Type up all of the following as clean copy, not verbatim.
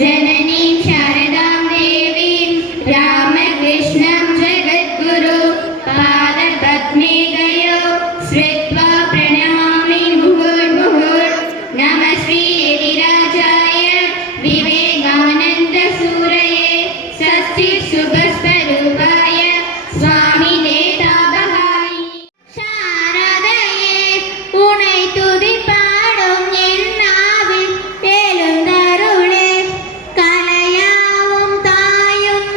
जननीं शारदां देवीं रामकृष्णं जगद्गुरु पादपद्मे गयो श्रुत्वा प्रणमामि मुहुर्मुहुर् नमः श्रीयतिराजाय विवेकानन्दसूरये षष्ठी शुभस्वरूपाय स्वामी देताबहाय शारदये उनै तुदिपाडुम एन नाविल எழுந்தருளே கலையாவும் தாயும்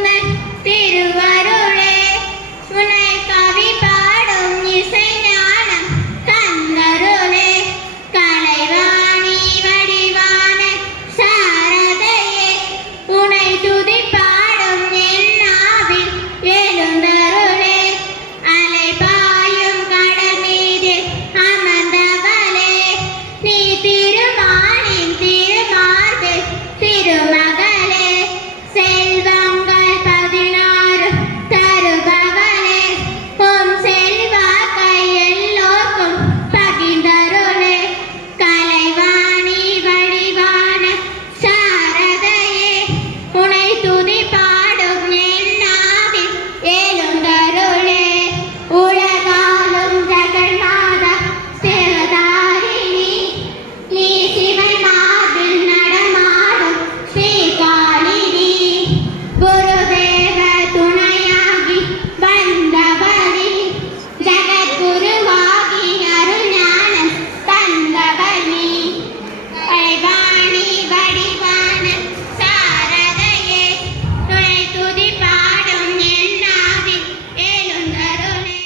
திருவருளே உனை கவி பாடும் இசை ஞானம் தந்தருளே கலைவாணி வடிவான சாரதையே உனை துதி பாடும் என் நாவில் எழுந்தருளே அலைபாயும் கடல் மீது அமர்ந்தவளே நீ திருமாலின் திருமார்பில் திருமகளே செல்வங்கள் 16 தருபவளே உம் செல்வாக்கை எல்லோர்க்கும் பகிர்ந்தருளே கலைவாணி வடிவான சாரதையே உனை துதி பாடும் என் நாவில் எழுந்தருளே உலகாலும் ஜெகநாத சிவதாரிணி நீ சிவை மார்பில் நடமாடும் ஸ்ரீகாலினி குருதேவ துணையாகி வந்தவளே ஜெகத்குருவாகி அருஞான தந்தவளே கலைவாணி வடிவான சாரதையே துணை துதி பாடும் என் நாவில் எழுந்தருளே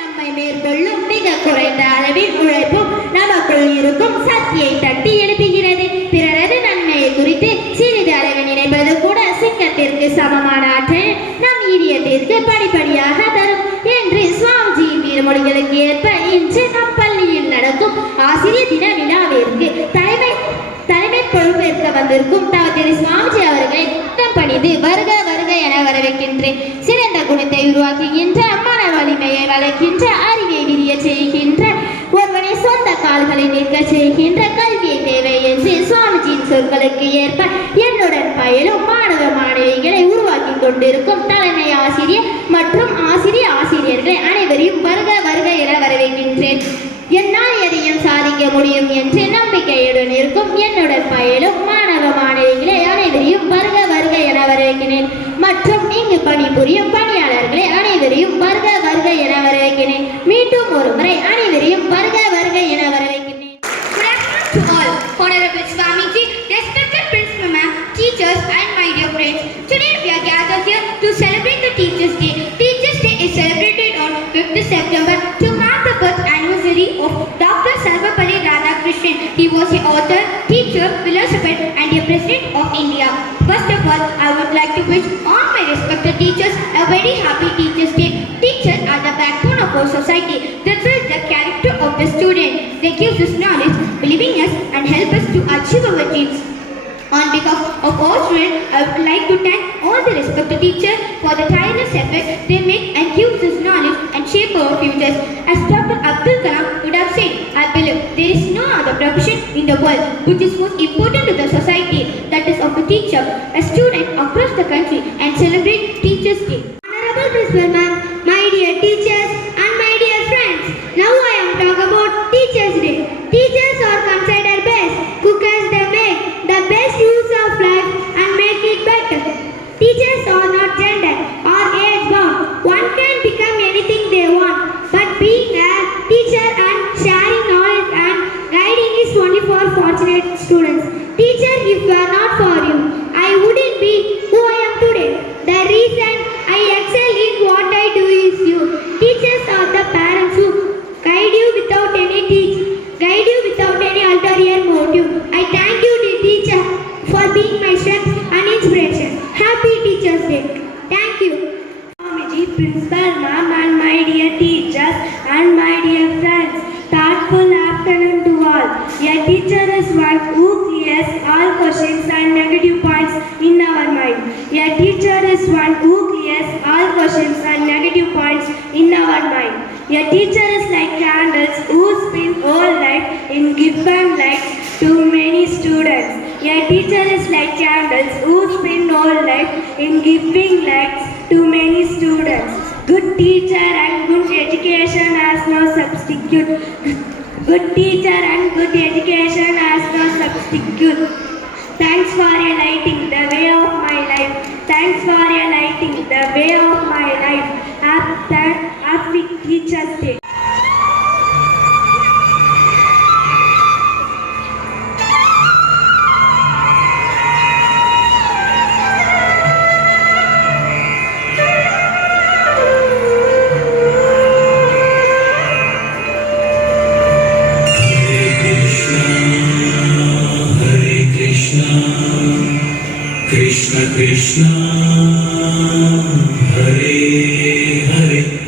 நம்மை மேற்கொள்ளும் மிக குறைந்த அளவில் உழைப்பும் நமக்குள் இருக்கும் சக்தியை தட்டி எழுப்புகிறது. பிறரது நன்மையை குறித்து சிறிது அளவு நினைப்பது கூட சிங்கத்திற்கு சமமான ஆற்றல் நம் இதயத்திற்கு படிப்படியாக தரும் என்று சுவாமிஜியின் திருமொழிகளுக்கு ஏற்ப இன்று நம் பள்ளியில் நடக்கும் ஆசிரியர் தின விழாவிற்கு தலைமை பொறுப்பேற்க வந்திருக்கும் திரு சுவாமிஜி அவர்களை பணிந்து வருக வருக என வரவேற்கின்றேன். சிறந்த குணத்தை உருவாக்குகின்ற மன வலிமையை வளர்க்கின்ற அறிவை விரிய செய்கின்ற ஒருவனை சொந்த கால்களை நிற்க செய்கின்ற கல்வியை தேவை என்று சுவாமிஜியின் சொற்களுக்கு ஏற்ப என்னுடன் பயிலும் மாணவ மாணவிகளை உருவாக்கி கொண்டிருக்கும் தலைமை ஆசிரியர் மற்றும் ஆசிரியர்களை அனைவரையும் வருக வருக என வரவேற்கின்றேன். என்னால் எதையும் சாதிக்க முடியும் என்று நம்பிக்கையுடன் இருக்கும் என்னுடன் பயிலும் மாணவ மாணவிகளை அனைவரையும் வருக வருக என வரவேற்கிறேன். மற்றும் இங்கு பணிபுரியும் பணியாளர்களை அனைவரையும் வருக வருக என வரவேற்கிறேன். மீண்டும் ஒரு முறை அனைவரையும் வருக வருக என வரவேற்கிறேன். Good afternoon to all. Honorable Swamiji, respected Principal Ma'am, teachers and my dear friends. Today we are gathered here to celebrate the Teachers' Day. Teachers' Day is celebrated on 5th September to mark the birth anniversary of Dr. Sarvapalli Radhakrishnan. He was an author, teacher, philosopher and a president of India. First of all, I would like to wish all my respected teachers a very happy Teachers' Day. Teachers are the backbone of our society. They build the character of the student. They give us knowledge, believe in us and help us to achieve our dreams. On behalf of all students, I would like to thank all the respected teachers for the tireless effort they make and give us knowledge and shape our futures. As Dr. Abdul Kalam would have said, I believe there is no other profession in the world which is most important to the society, that is of a teacher. A student across the country and celebrate Teachers' Day. Honorable Principal Ma'am, my dear teachers and my dear friends, now I am talking about Teachers' Day. Teachers are considered best cookers. They make the best use of life and make it better. Teachers are not gender or age bound. One can become anything they want, but being a teacher and sharing knowledge and guiding is only for fortunate students. Teacher, if you are not for you, I wouldn't be who I am today. The reason I excel in what I do is you. Teachers are the parents who guide you without any ulterior motive. I thank you, dear teacher, for being my strength and inspiration. Happy Teachers' Day. Thank you. Swamiji, Principal Ma'am and my dear teachers and my dear friends, thoughtful afternoon to all. A teacher is one who clears all questions and negative points in our mind. A teacher is one who clears all questions and negative points in our mind. A teacher is like candles who spin all night in giving light to many students. A teacher teacher is like candles who spend all life in giving lights to many students. Good teacher and good education has no substitute. Good teacher and good education has no substitute. Thanks for lighting the way of my life. Thanks for lighting the way of my life. Happy Teachers Day. Krishna Krishna Hare Hare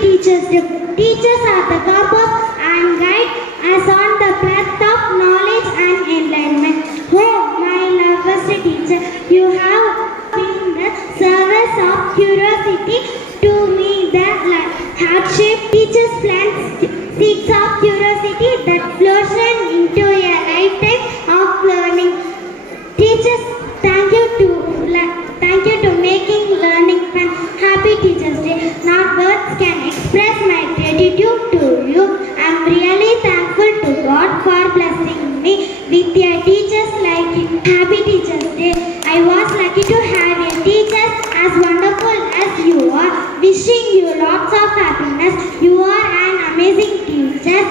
Teachers do. Teachers are the compass and guide us on the path of knowledge and enlightenment. Oh, my lovely teacher, you have been the service of curiosity to me that hardship. Teachers plant seeds of curiosity that blossom into a lifetime of learning. Teachers, thank you to making learning fun. Happy Teachers Day. Not words can express my gratitude to you. I'm really thankful to God for blessing me with your teachers like you. Happy Teachers Day. I was lucky to have a teachers as wonderful as you are. Wishing you lots of happiness. You are an amazing teacher.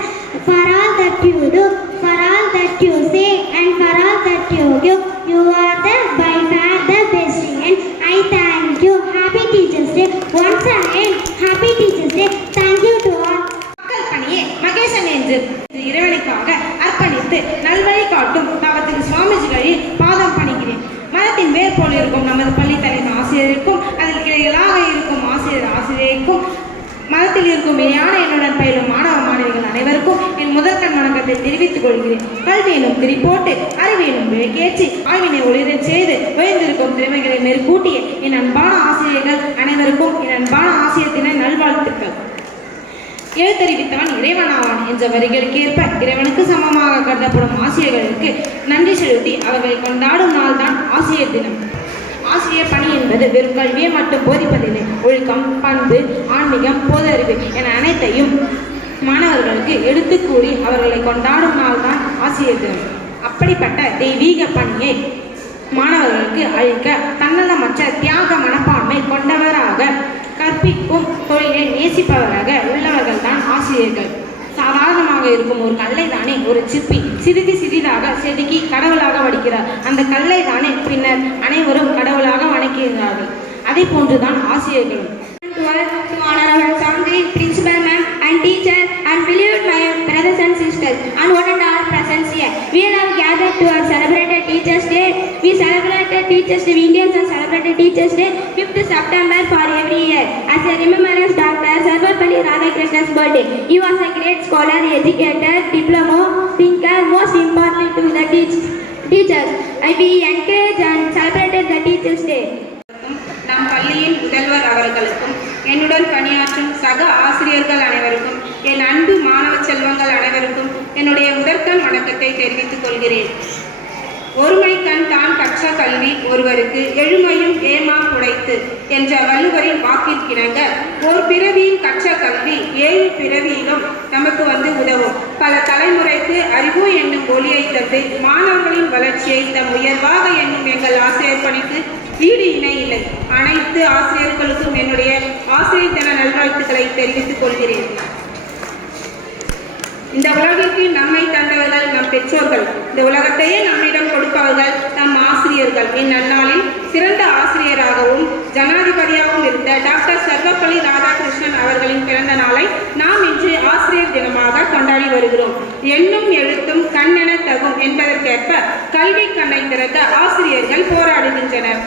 For all that you do, for all that you say, and for all that you give, you are by far the best. And I thank you. Happy Teachers Day. Once again, Happy Teachers Day. Thank you to all. மக்கள் பணியை மகேசன் என்று இறைவனுக்காக அர்ப்பணித்து நல்வழி காட்டும் தவத்தின் சுவாமிஜிகளில் பாதம் பணிகிறேன். மரத்தின் வேர் போல் இருக்கும் நமது பள்ளி தலைமை ஆசிரியருக்கும் அதில் கிளைகளாக இருக்கும் ஆசிரியருக்கும் மதத்தில் இருக்கும் இணையான என்னுடன் பயிலும் மாணவ மாணவிகள் அனைவருக்கும் என் முதற்கண் வணக்கத்தை தெரிவித்துக் கொள்கிறேன். கல்வியிலும் திரிபோட்டு அறிவியலும் விளக்கேற்றி ஆய்வினை ஒளிரச் செய்து உயர்ந்திருக்கும் திறமைகளை மேற்கூட்டிய என் அன்பான ஆசிரியர்கள் அனைவருக்கும் என் அன்பான ஆசிரியர் தின நல்வாழ்த்துக்கள். எழுத்தறிவித்தவன் இறைவனாவான் என்ற வரிகளுக்கு ஏற்ப இறைவனுக்கு சமமாக கருதப்படும் ஆசிரியர்களுக்கு நன்றி செலுத்தி அவர்களை கொண்டாடும் நாள் தான் ஆசிரியர் தினம். ஆசிரியர் பணி என்பது வெறும் கல்வியை மட்டும் போதிப்பதில்லை. ஒழுக்கம், பண்பு, ஆன்மீகம், பொது அறிவு என அனைத்தையும் மாணவர்களுக்கு எடுத்து கூறி அவர்களை கொண்டாடும் நாள் தான் ஆசிரியர் தினம். அப்படிப்பட்ட தெய்வீக பணியை மாணவர்களுக்கு அளிக்க தன்னலமற்ற தியாக மனப்பான்மை கொண்டவராக கற்பிக்கும் தொழிலை நேசிப்பவராக உள்ளவர்கள் தான் ஆசிரியர்கள். சாதாரணமாக இருக்கும் ஒரு கல்லை தானே ஒரு சிற்பி சிறிதாக செதுக்கி கடவுளாக வடிக்கிறார். அந்த கல்லை தானே பின்னர் அனைவரும் கடவுளாக வணங்குகிறார்கள். அதை போன்றுதான் ஆசிரியர்களும். To Honorable Sangri, Principal Ma'am and teacher and beloved my brothers and sisters and one and all present here. We have gathered to our celebrated Teachers Day. We celebrated Teachers Day. Indians have celebrated Teachers Day 5th September for every year. As a remembrance, Dr. Sarvapalli Radhakrishna's birthday. He was a great scholar, educator, diplomat, thinker, most important to the teachers. We encourage and celebrated the Teachers Day. நம் பள்ளியின் முதல்வர் அவர்களுக்கும் என்னுடன் பணியாற்றும் சக ஆசிரியர்கள் அனைவருக்கும் என் அன்பு மாணவ செல்வங்கள் அனைவருக்கும் என்னுடைய முதற்கண் வணக்கத்தை தெரிவித்துக் கொள்கிறேன். ஒருமை கண் தான் கற்ற கல்வி ஒருவருக்கு எழுமையும் ஏமா புடைத்து என்ற வள்ளுவரின் வாக்கிற்கிணங்க ஒரு பிறவியின் கற்ற கல்வி 7 பிறவியிலும் நமக்கு வந்து உதவும். பல தலைமுறைக்கு அறிவு என்னும் ஒளியை தந்து மாணவர்களின் வளர்ச்சியை தம் உயர்வாக என்னும் எங்கள் ஆசிரியர் பணிக்கு ஈடு இணை இல்லை. அனைத்து ஆசிரியர்களுக்கும் என்னுடைய ஆசிரியர் தின நல்வாழ்த்துக்களை தெரிவித்துக் கொள்கிறேன். இந்த உலகிற்கு நம்மை தந்தவர்கள் நம் பெற்றோர்கள். இந்த உலகத்தையே நம்மிடம் கொடுப்பவர்கள் நம் ஆசிரியர்கள். இந்நன்னாளில் சிறந்த ஆசிரியராகவும் ஜனாதிபதியாகவும் இருந்த டாக்டர் சர்வப்பள்ளி ராதாகிருஷ்ணன் அவர்களின் பிறந்த நாளை நாம் இன்று ஆசிரியர் தினமாக கொண்டாடி வருகிறோம். எண்ணும் எழுத்தும் கண்ணென தகும் என்பதற்கேற்ப கல்வி கண்ணை திறக்க ஆசிரியர்கள் போராடுகின்றனர்.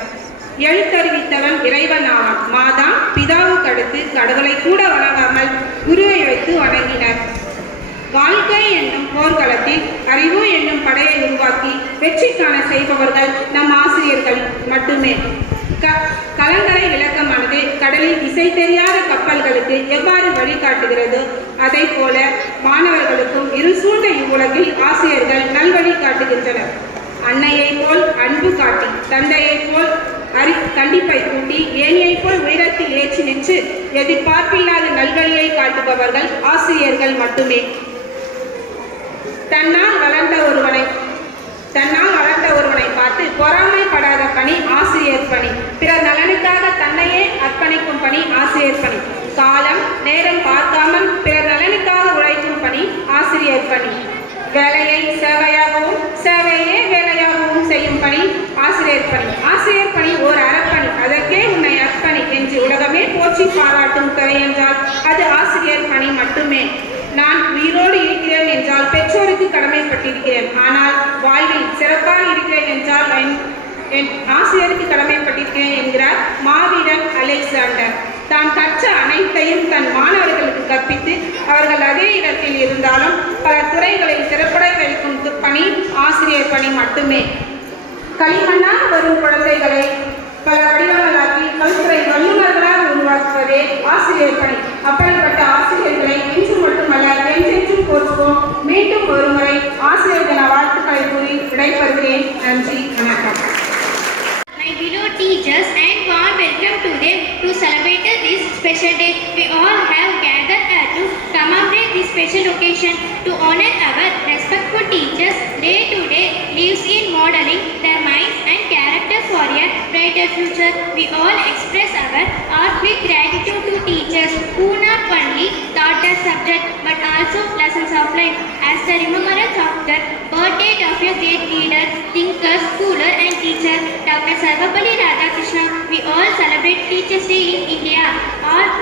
எழுத்தறிவித்தவன் இறைவன் ஆவான். மாதான் பிதாவுக்கு அடுத்து கடவுளை கூட வணங்காமல் குருவை வைத்து வணங்கினர். வாழ்க்கை என்னும் போர்க்களத்தில் அறிவு என்னும் படையை உருவாக்கி வெற்றி காண செய்பவர்கள் நம் ஆசிரியர்கள் மட்டுமே. கலங்கரை விளக்கமானது கடலில் திசை தெரியாத கப்பல்களுக்கு எவ்வாறு வழிகாட்டுகிறதோ அதை போல மாணவர்களுக்கும் இருள் சூழ்ந்த இவ்வுலகில் ஆசிரியர்கள் நல்வழி காட்டுகின்றனர். அன்னையை போல் அன்பு காட்டி, தந்தையை போல் கண்டிப்பை கூட்டி, ஏனியை போல் உயரத்தில் ஏற்றி நின்று எதிர்பார்ப்பில்லாத நல்வழியை காட்டுபவர்கள் ஆசிரியர்கள் மட்டுமே. தன்னால் வளர்ந்த ஒருவனை பார்த்து பொறாமைப்படாத பணி ஆசிரியர் பணி. பிறர் நலனுக்காக தன்னையே அர்ப்பணிக்கும் பணி ஆசிரியர் பணி. காலம் நேரம் பார்க்காமல் பிறர் நலனுக்காக உழைக்கும் பணி ஆசிரியர் பணி. வேலையை சேவையாகவும் சேவையே வேலையாகவும் செய்யும் பணி ஆசிரியர் பணி. ஆசிரியர் பணி ஓர் அறப்பணி. அதற்கே உன்னை அர்ப்பணி என்று உலகமே போற்றி பாராட்டும் துறை என்றால் அது ஆசிரியர் பணி மட்டுமே. நான் உயிரோடு இருக்கிறேன் என்றால் பெற்றோருக்கு கடமைப்பட்டிருக்கிறேன். ஆனால் வாழ்வில் சிறப்பாக இருக்கிறேன் என்றால் என் ஆசிரியருக்கு கடமைப்பட்டிருக்கிறேன் என்கிறார் மாவீரன் அலெக்சாண்டர். தான் கற்ற அனைத்தையும் தன் மாணவர்களுக்கு கற்பித்து அவர்கள் அதே இடத்தில் இருந்தாலும் பல துறைகளில் சிறப்பட வைக்கும் பணி ஆசிரியர் பணி மட்டுமே. களிமண்ணாக வரும் குழந்தைகளை பல வடிவங்களாக்கி கல்துறை வல்லுநர்களாக உருவாக்குவதே ஆசிரியர் பணி. அப்படிப்பட்ட ஆசிரியர்களை இன்று மட்டுமல்ல என்றென்றும் போற்றுவோம். மீண்டும் ஒருமுறை ஆசிரியர் தின வாழ்த்துக்களை கூறி விடைபெறுகிறேன். நன்றி, வணக்கம். My beloved teachers and warm welcome to them to celebrate this special day. We all have gathered here to commemorate this special occasion to honor our respectful teachers. Day to day lives in modeling their minds and character for a brighter future. We all express our heartfelt gratitude to teachers who not only taught us subject but also lessons of life. As the remembrance of the birthday of a great leader, thinker, schooler and teacher, Dr. Sarvapalli Radhakrishnan, we all celebrate Teachers Day in India.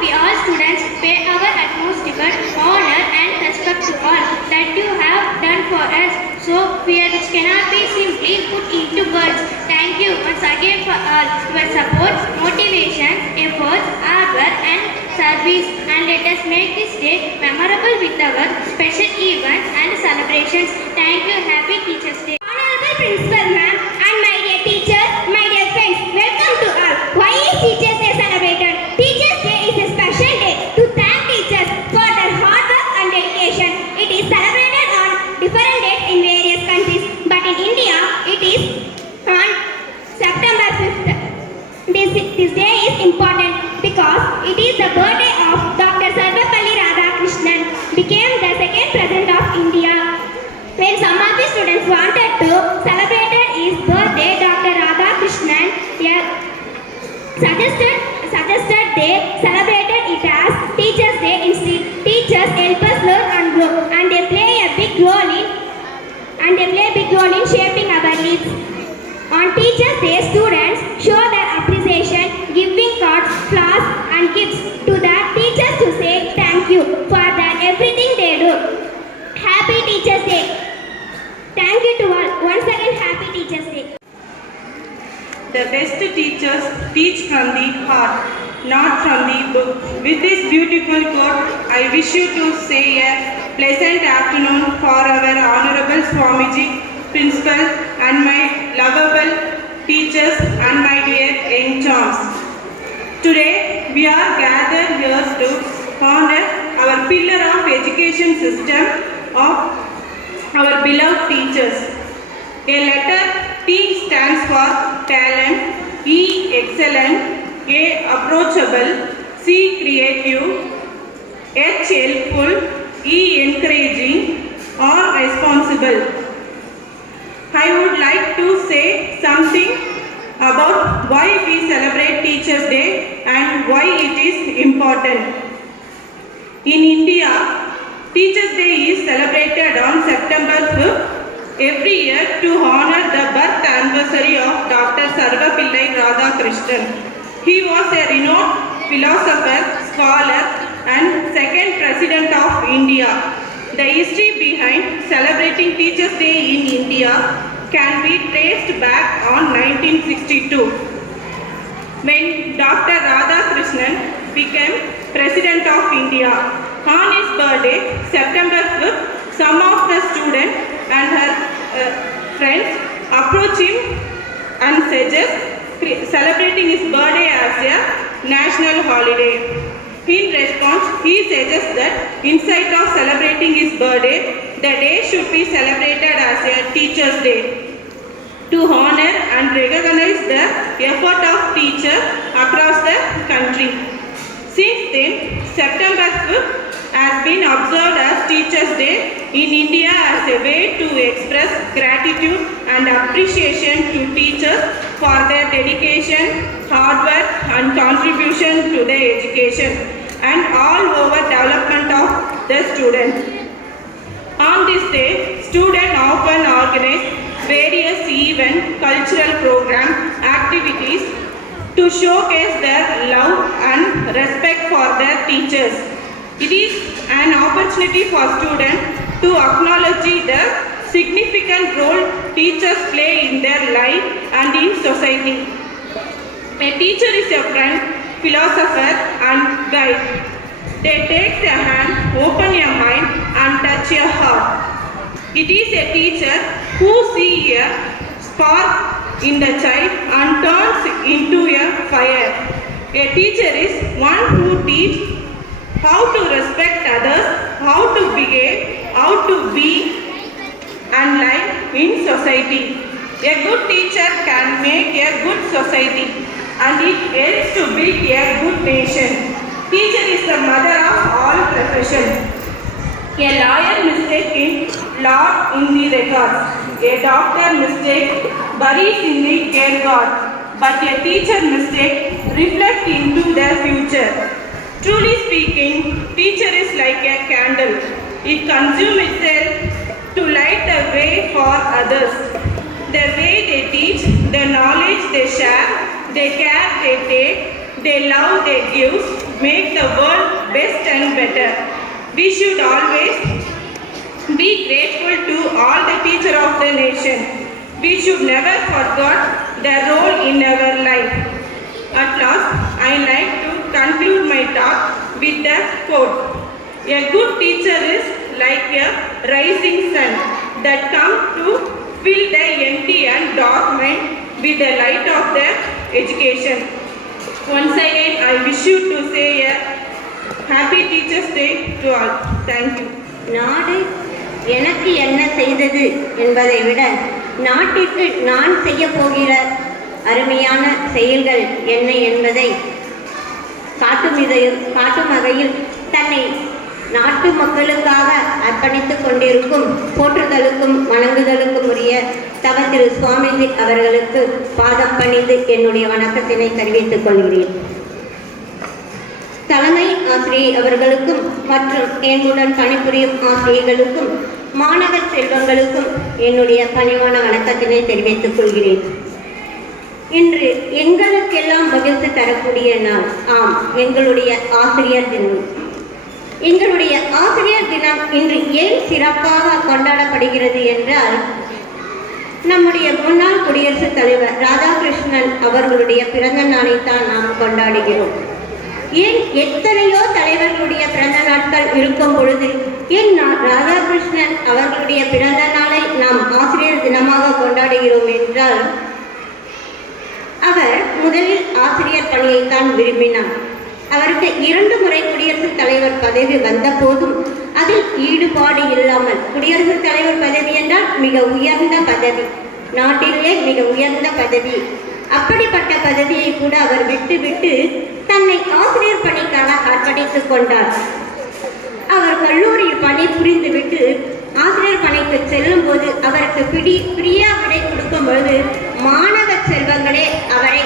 We all students pay our utmost regard, honor and respect to all that you have done for us. So fear which cannot be simply put into words. Thank you once again for all your support, motivation, efforts, hard work and service. and let us make this day memorable with our special events and celebrations. Thank you. Happy Teachers' Day. Honorable Principal Ma'am and my dear teachers, my dear friends, welcome to all. Why is Teachers' Day celebrated? Teachers' Day is a special day to thank teachers for their hard work and dedication. It is celebrated on different dates in various countries, but in India, it is on September 5th. This day is important because it is the birthday of Dr. Sarvapalli Radhakrishnan, became the second president of India. When some of the students wanted to celebrate his birthday, Dr. Radhakrishnan suggested they celebrated it as Teachers' Day instead. Teachers help us learn and grow, and they play a big role in shaping our lives. On Teachers' Day, students show their appreciation, giving cards, flowers, and gifts to their teachers to say thank you for everything they do. Happy Teachers' Day! Thank you to all. Once again, Happy Teachers' Day. The best teachers teach from the heart, not from the book. With this beautiful quote, I wish you to say a pleasant afternoon for our Honorable Swamiji, Principal, and my lovable teachers and my dear young chums. Today, we are gathered here to honor our pillar of education system of our beloved teachers. A letter T stands for talent, E excellent, A approachable, C creative, H helpful, E encouraging, or responsible. I would like to say something about why we celebrate Teachers' Day and why it is important. In India, Teachers' Day is celebrated on September 5th every year to honor the birth anniversary of Dr. Sarvapalli Radhakrishnan. He was a renowned philosopher, scholar, and second president of India. The history behind celebrating Teachers' Day in India can be traced back on 1962. When Dr. Radhakrishnan became President of India. On his birthday, September 5th, some of the students and her friends approached him and suggest celebrating his birthday as a national holiday. In response, he suggests that instead of celebrating his birthday, the day should be celebrated as a Teachers' Day to honor and recognize the effort of teachers across the country. Since then, September 5th has been observed as Teachers' Day in India as a way to express gratitude and appreciation to teachers for their dedication, hard work, and contribution to the education and all over development of the students. On this day, students often organize various events, cultural programs, activities to showcase their love and respect for their teachers. It is an opportunity for students to acknowledge the significant role teachers play in their life and in society. A teacher is a friend, philosopher, and guide. They take a hand, open your mind, and touch your heart. It is a teacher who sees a spark in the child and turns into a fire. A teacher is one who teaches how to respect others, how to behave, how to be and live in society. A good teacher can make a good society and it helps to build a good nation. Teacher is the mother of all professions. A lawyer mistaken law in the records. A doctor mistake buries in the care God. But a teacher mistake reflects into their future. Truly speaking, teacher is like a candle. It consumes itself to light the way for others. The way they teach, the knowledge they share, the care they take, the love they give, make the world best and better. We should always be grateful to all the teachers of the nation. We should never forget their role in our life. At last, I like to conclude my talk with the quote, "A good teacher is like a rising sun that comes to fill the empty and dark mind with the light of the education." Once again, I wish you to say a happy Teachers' Day to all. Thank you. நாடு எனக்கு என்ன செய்தது என்பதை விட நாட்டிற்கு நான் செய்ய போகிற அருமையான செயல்கள் என்ன என்பதை காட்டும் வகையில் தன்னை நாட்டு மக்களுக்காக அர்ப்பணித்துக் கொண்டிருக்கும் போற்றுதலுக்கும் வணங்குதலுக்கும் உரிய தவ திரு சுவாமிஜி அவர்களுக்கு பாதம் பணிந்து என்னுடைய வணக்கத்தினை தெரிவித்துக் கொள்கிறேன். தலைமை ஆசிரியை அவர்களுக்கும் மற்றும் என்னுடன் பணிபுரியும் ஆசிரியர்களுக்கும் மாணவ செல்வங்களுக்கும் என்னுடைய பணிவான வணக்கத்தினை தெரிவித்துக் கொள்கிறேன். இன்று எங்களுக்கெல்லாம் மகிழ்ச்சி தரக்கூடிய நாள், ஆம், எங்களுடைய ஆசிரியர் தினம். எங்களுடைய ஆசிரியர் தினம் இன்று ஏன் சிறப்பாக கொண்டாடப்படுகிறது என்றால், நம்முடைய முன்னாள் குடியரசுத் தலைவர் ராதாகிருஷ்ணன் அவர்களுடைய பிறந்த நாளைத்தான் நாம் கொண்டாடுகிறோம். ஏன் எத்தனையோ தலைவர்களுடைய பிறந்த நாட்கள் இருக்கும் பொழுது ஏன் ராதாகிருஷ்ணன் அவர்களுடைய பிறந்த நாளை நாம் ஆசிரியர் தினமாக கொண்டாடுகிறோம் என்றால், அவர் முதலில் ஆசிரியர் பணியைத்தான் விரும்பினார். அவருக்கு 2 முறை குடியரசுத் தலைவர் பதவி வந்த போதும் அதில் ஈடுபாடு இல்லாமல், குடியரசுத் தலைவர் பதவி என்றால் மிக உயர்ந்த பதவி, நாட்டிலே மிக உயர்ந்த பதவி, அப்படிப்பட்ட பதவியை கூட அவர் விட்டுவிட்டு தன்னை ஆசிரியர் பணிக்காக அர்ப்பணித்துக் கொண்டார். அவர் கல்லூரியில் பணி புரிந்துவிட்டு ஆசிரியர் பணிக்கு செல்லும் போது அவருக்கு பிரியா விடை கொடுக்கும் பொழுது மாணவ செல்வங்களே அவரை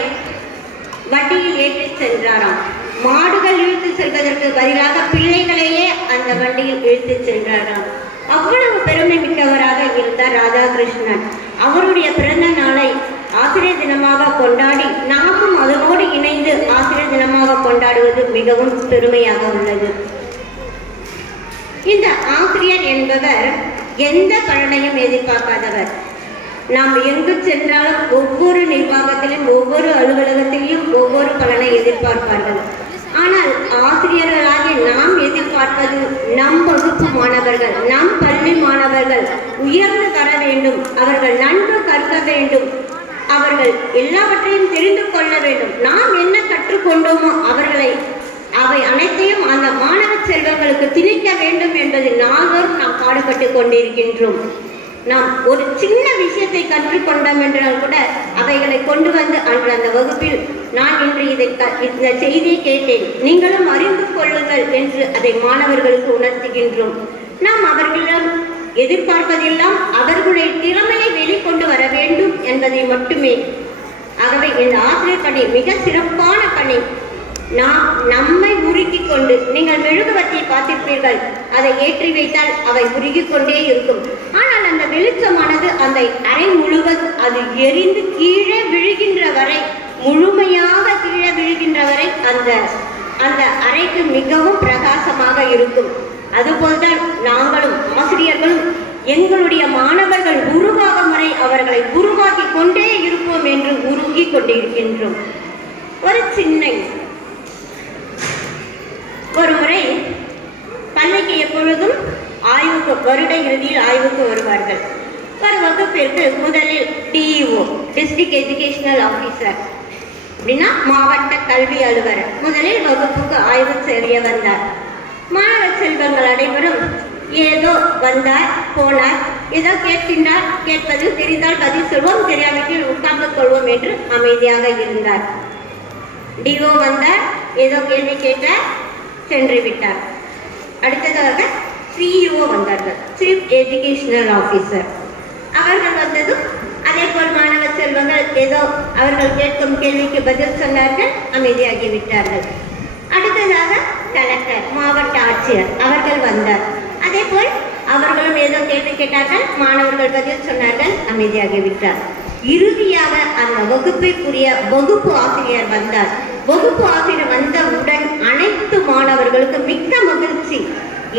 வண்டியில் ஏற்றி சென்றாராம். மாடுகள் இழுத்து செல்வதற்கு பதிலாக பிள்ளைகளையே அந்த வண்டியில் இழுத்து சென்றாராம். அவ்வளவு பெருமை மிக்கவராக இருந்தார் ராதாகிருஷ்ணன். அவருடைய பிறந்த நாளை ஆசிரியர் தினமாக கொண்டாடி நாமும் அதனோடு இணைந்து ஆசிரியர் தினமாக கொண்டாடுவது மிகவும் பெருமையாக உள்ளது. இந்த ஆசிரியர் என்பவர் எந்த பலனையும் எதிர்பார்க்காதவர். நாம் எங்கு சென்றாலும் ஒவ்வொரு நிர்வாகத்திலும் ஒவ்வொரு அலுவலகத்திலும் ஒவ்வொரு பலனை எதிர்பார்ப்பார்கள். ஆனால் ஆசிரியர்களாகிய நாம் எதிர்பார்ப்பது நம் வகுப்பு மாணவர்கள், நம் பள்ளி மாணவர்கள் உயர்ந்து வர வேண்டும், அவர்கள் நன்கு கற்க வேண்டும், அவர்கள் எல்லாவற்றையும் தெரிந்து கொள்ள வேண்டும். நாம் என்ன கற்றுக்கொண்டோமோ அவை அனைத்தையும் அந்த மாணவ செல்வங்களுக்கு திணிக்க வேண்டும் என்பது நாள்தோறும் நாம் பாடுபட்டு கொண்டிருக்கின்றோம். நாம் ஒரு சின்ன விஷயத்தை கற்றுக்கொண்டோம் என்றால் கூட அவைகளை கொண்டு வந்து அன்று அந்த வகுப்பில் நான் இன்று இந்த செய்தியை கேட்டேன், நீங்களும் அறிந்து கொள்ளுங்கள் என்று அதை மாணவர்களுக்கு உணர்த்துகின்றோம். நாம் அவர்களிடம் எதிர்பார்ப்பதெல்லாம் அவர்களுடைய திறமையை வெளிக்கொண்டு வர வேண்டும் என்பதை மட்டுமே. ஆகவே இந்த ஆசிரியர் பணி மிக சிறப்பான பணி. நாம் நம்மை உருக்கி கொண்டு, நீங்கள் மெழுகுவர்த்தியை பார்த்திருப்பீர்கள், அதை ஏற்றி வைத்தால் அவை உருகி கொண்டே இருக்கும். ஆனால் அந்த வெளிச்சமானது அந்த அறை முழுவதும் அது எரிந்து கீழே விழுகின்ற வரை, முழுமையாக கீழே விழுகின்ற வரை அந்த அறைக்கு மிகவும் பிரகாசமாக இருக்கும். அதுபோல்தான் நாங்களும் ஆசிரியர்களும் எங்களுடைய மாணவர்கள் உருவாகும் வரை அவர்களை உருவாக்கி கொண்டே இருப்போம் என்று உருகி கொண்டிருக்கின்றோம். ஒரு முறை பள்ளிக்கு எப்பொழுதும் வருட இறுதியில் ஆய்வுக்கு வருவார்கள். ஒரு வகுப்பிற்கு முதலில் டிஇஓ, டிஸ்ட்ரிக்ட் எஜுகேஷனல் ஆஃபீஸர், அப்படின்னா மாவட்ட கல்வி அலுவலர், முதலில் வகுப்புக்கு ஆய்வு செய்ய வந்தார். மாணவ செல்வங்கள் அனைவரும் ஏதோ வந்தார் போனார், ஏதோ கேட்கின்றார், கேட்பது தெரிந்தால் பதில் சொல்வோம், தெரியாவிட்டில் உட்கார்ந்து கொள்வோம் என்று அமைதியாக இருந்தார். டிஓ வந்தார், ஏதோ கேள்வி கேட்டார், சென்று விட்டார். அடுத்ததாக சிஇஓ வந்தார்கள், சீஃப் எஜுகேஷனல் ஆஃபீஸர். அவர்கள் வந்ததும் அதே போல் மாணவ செல்வங்கள் ஏதோ அவர்கள் கேட்கும் கேள்விக்கு பதில் சொன்னார்கள், அமைதியாகி விட்டார்கள். அடுத்ததாக கலெக்டர், மாவட்ட ஆட்சியர் அவர்கள் வந்தார். அதே போல் அவர்களும் ஏதோ கேள்வி கேட்டார்கள், மாணவர்கள் பதில் சொன்னார்கள், அமைதியாகி விட்டார். இறுதியாக அந்த வகுப்பிற்குரிய வகுப்பு ஆசிரியர் வந்தார். வகுப்பு ஆசிரியர் வந்தவுடன் அனைத்து மாணவர்களுக்கு மிக்க மகிழ்ச்சி.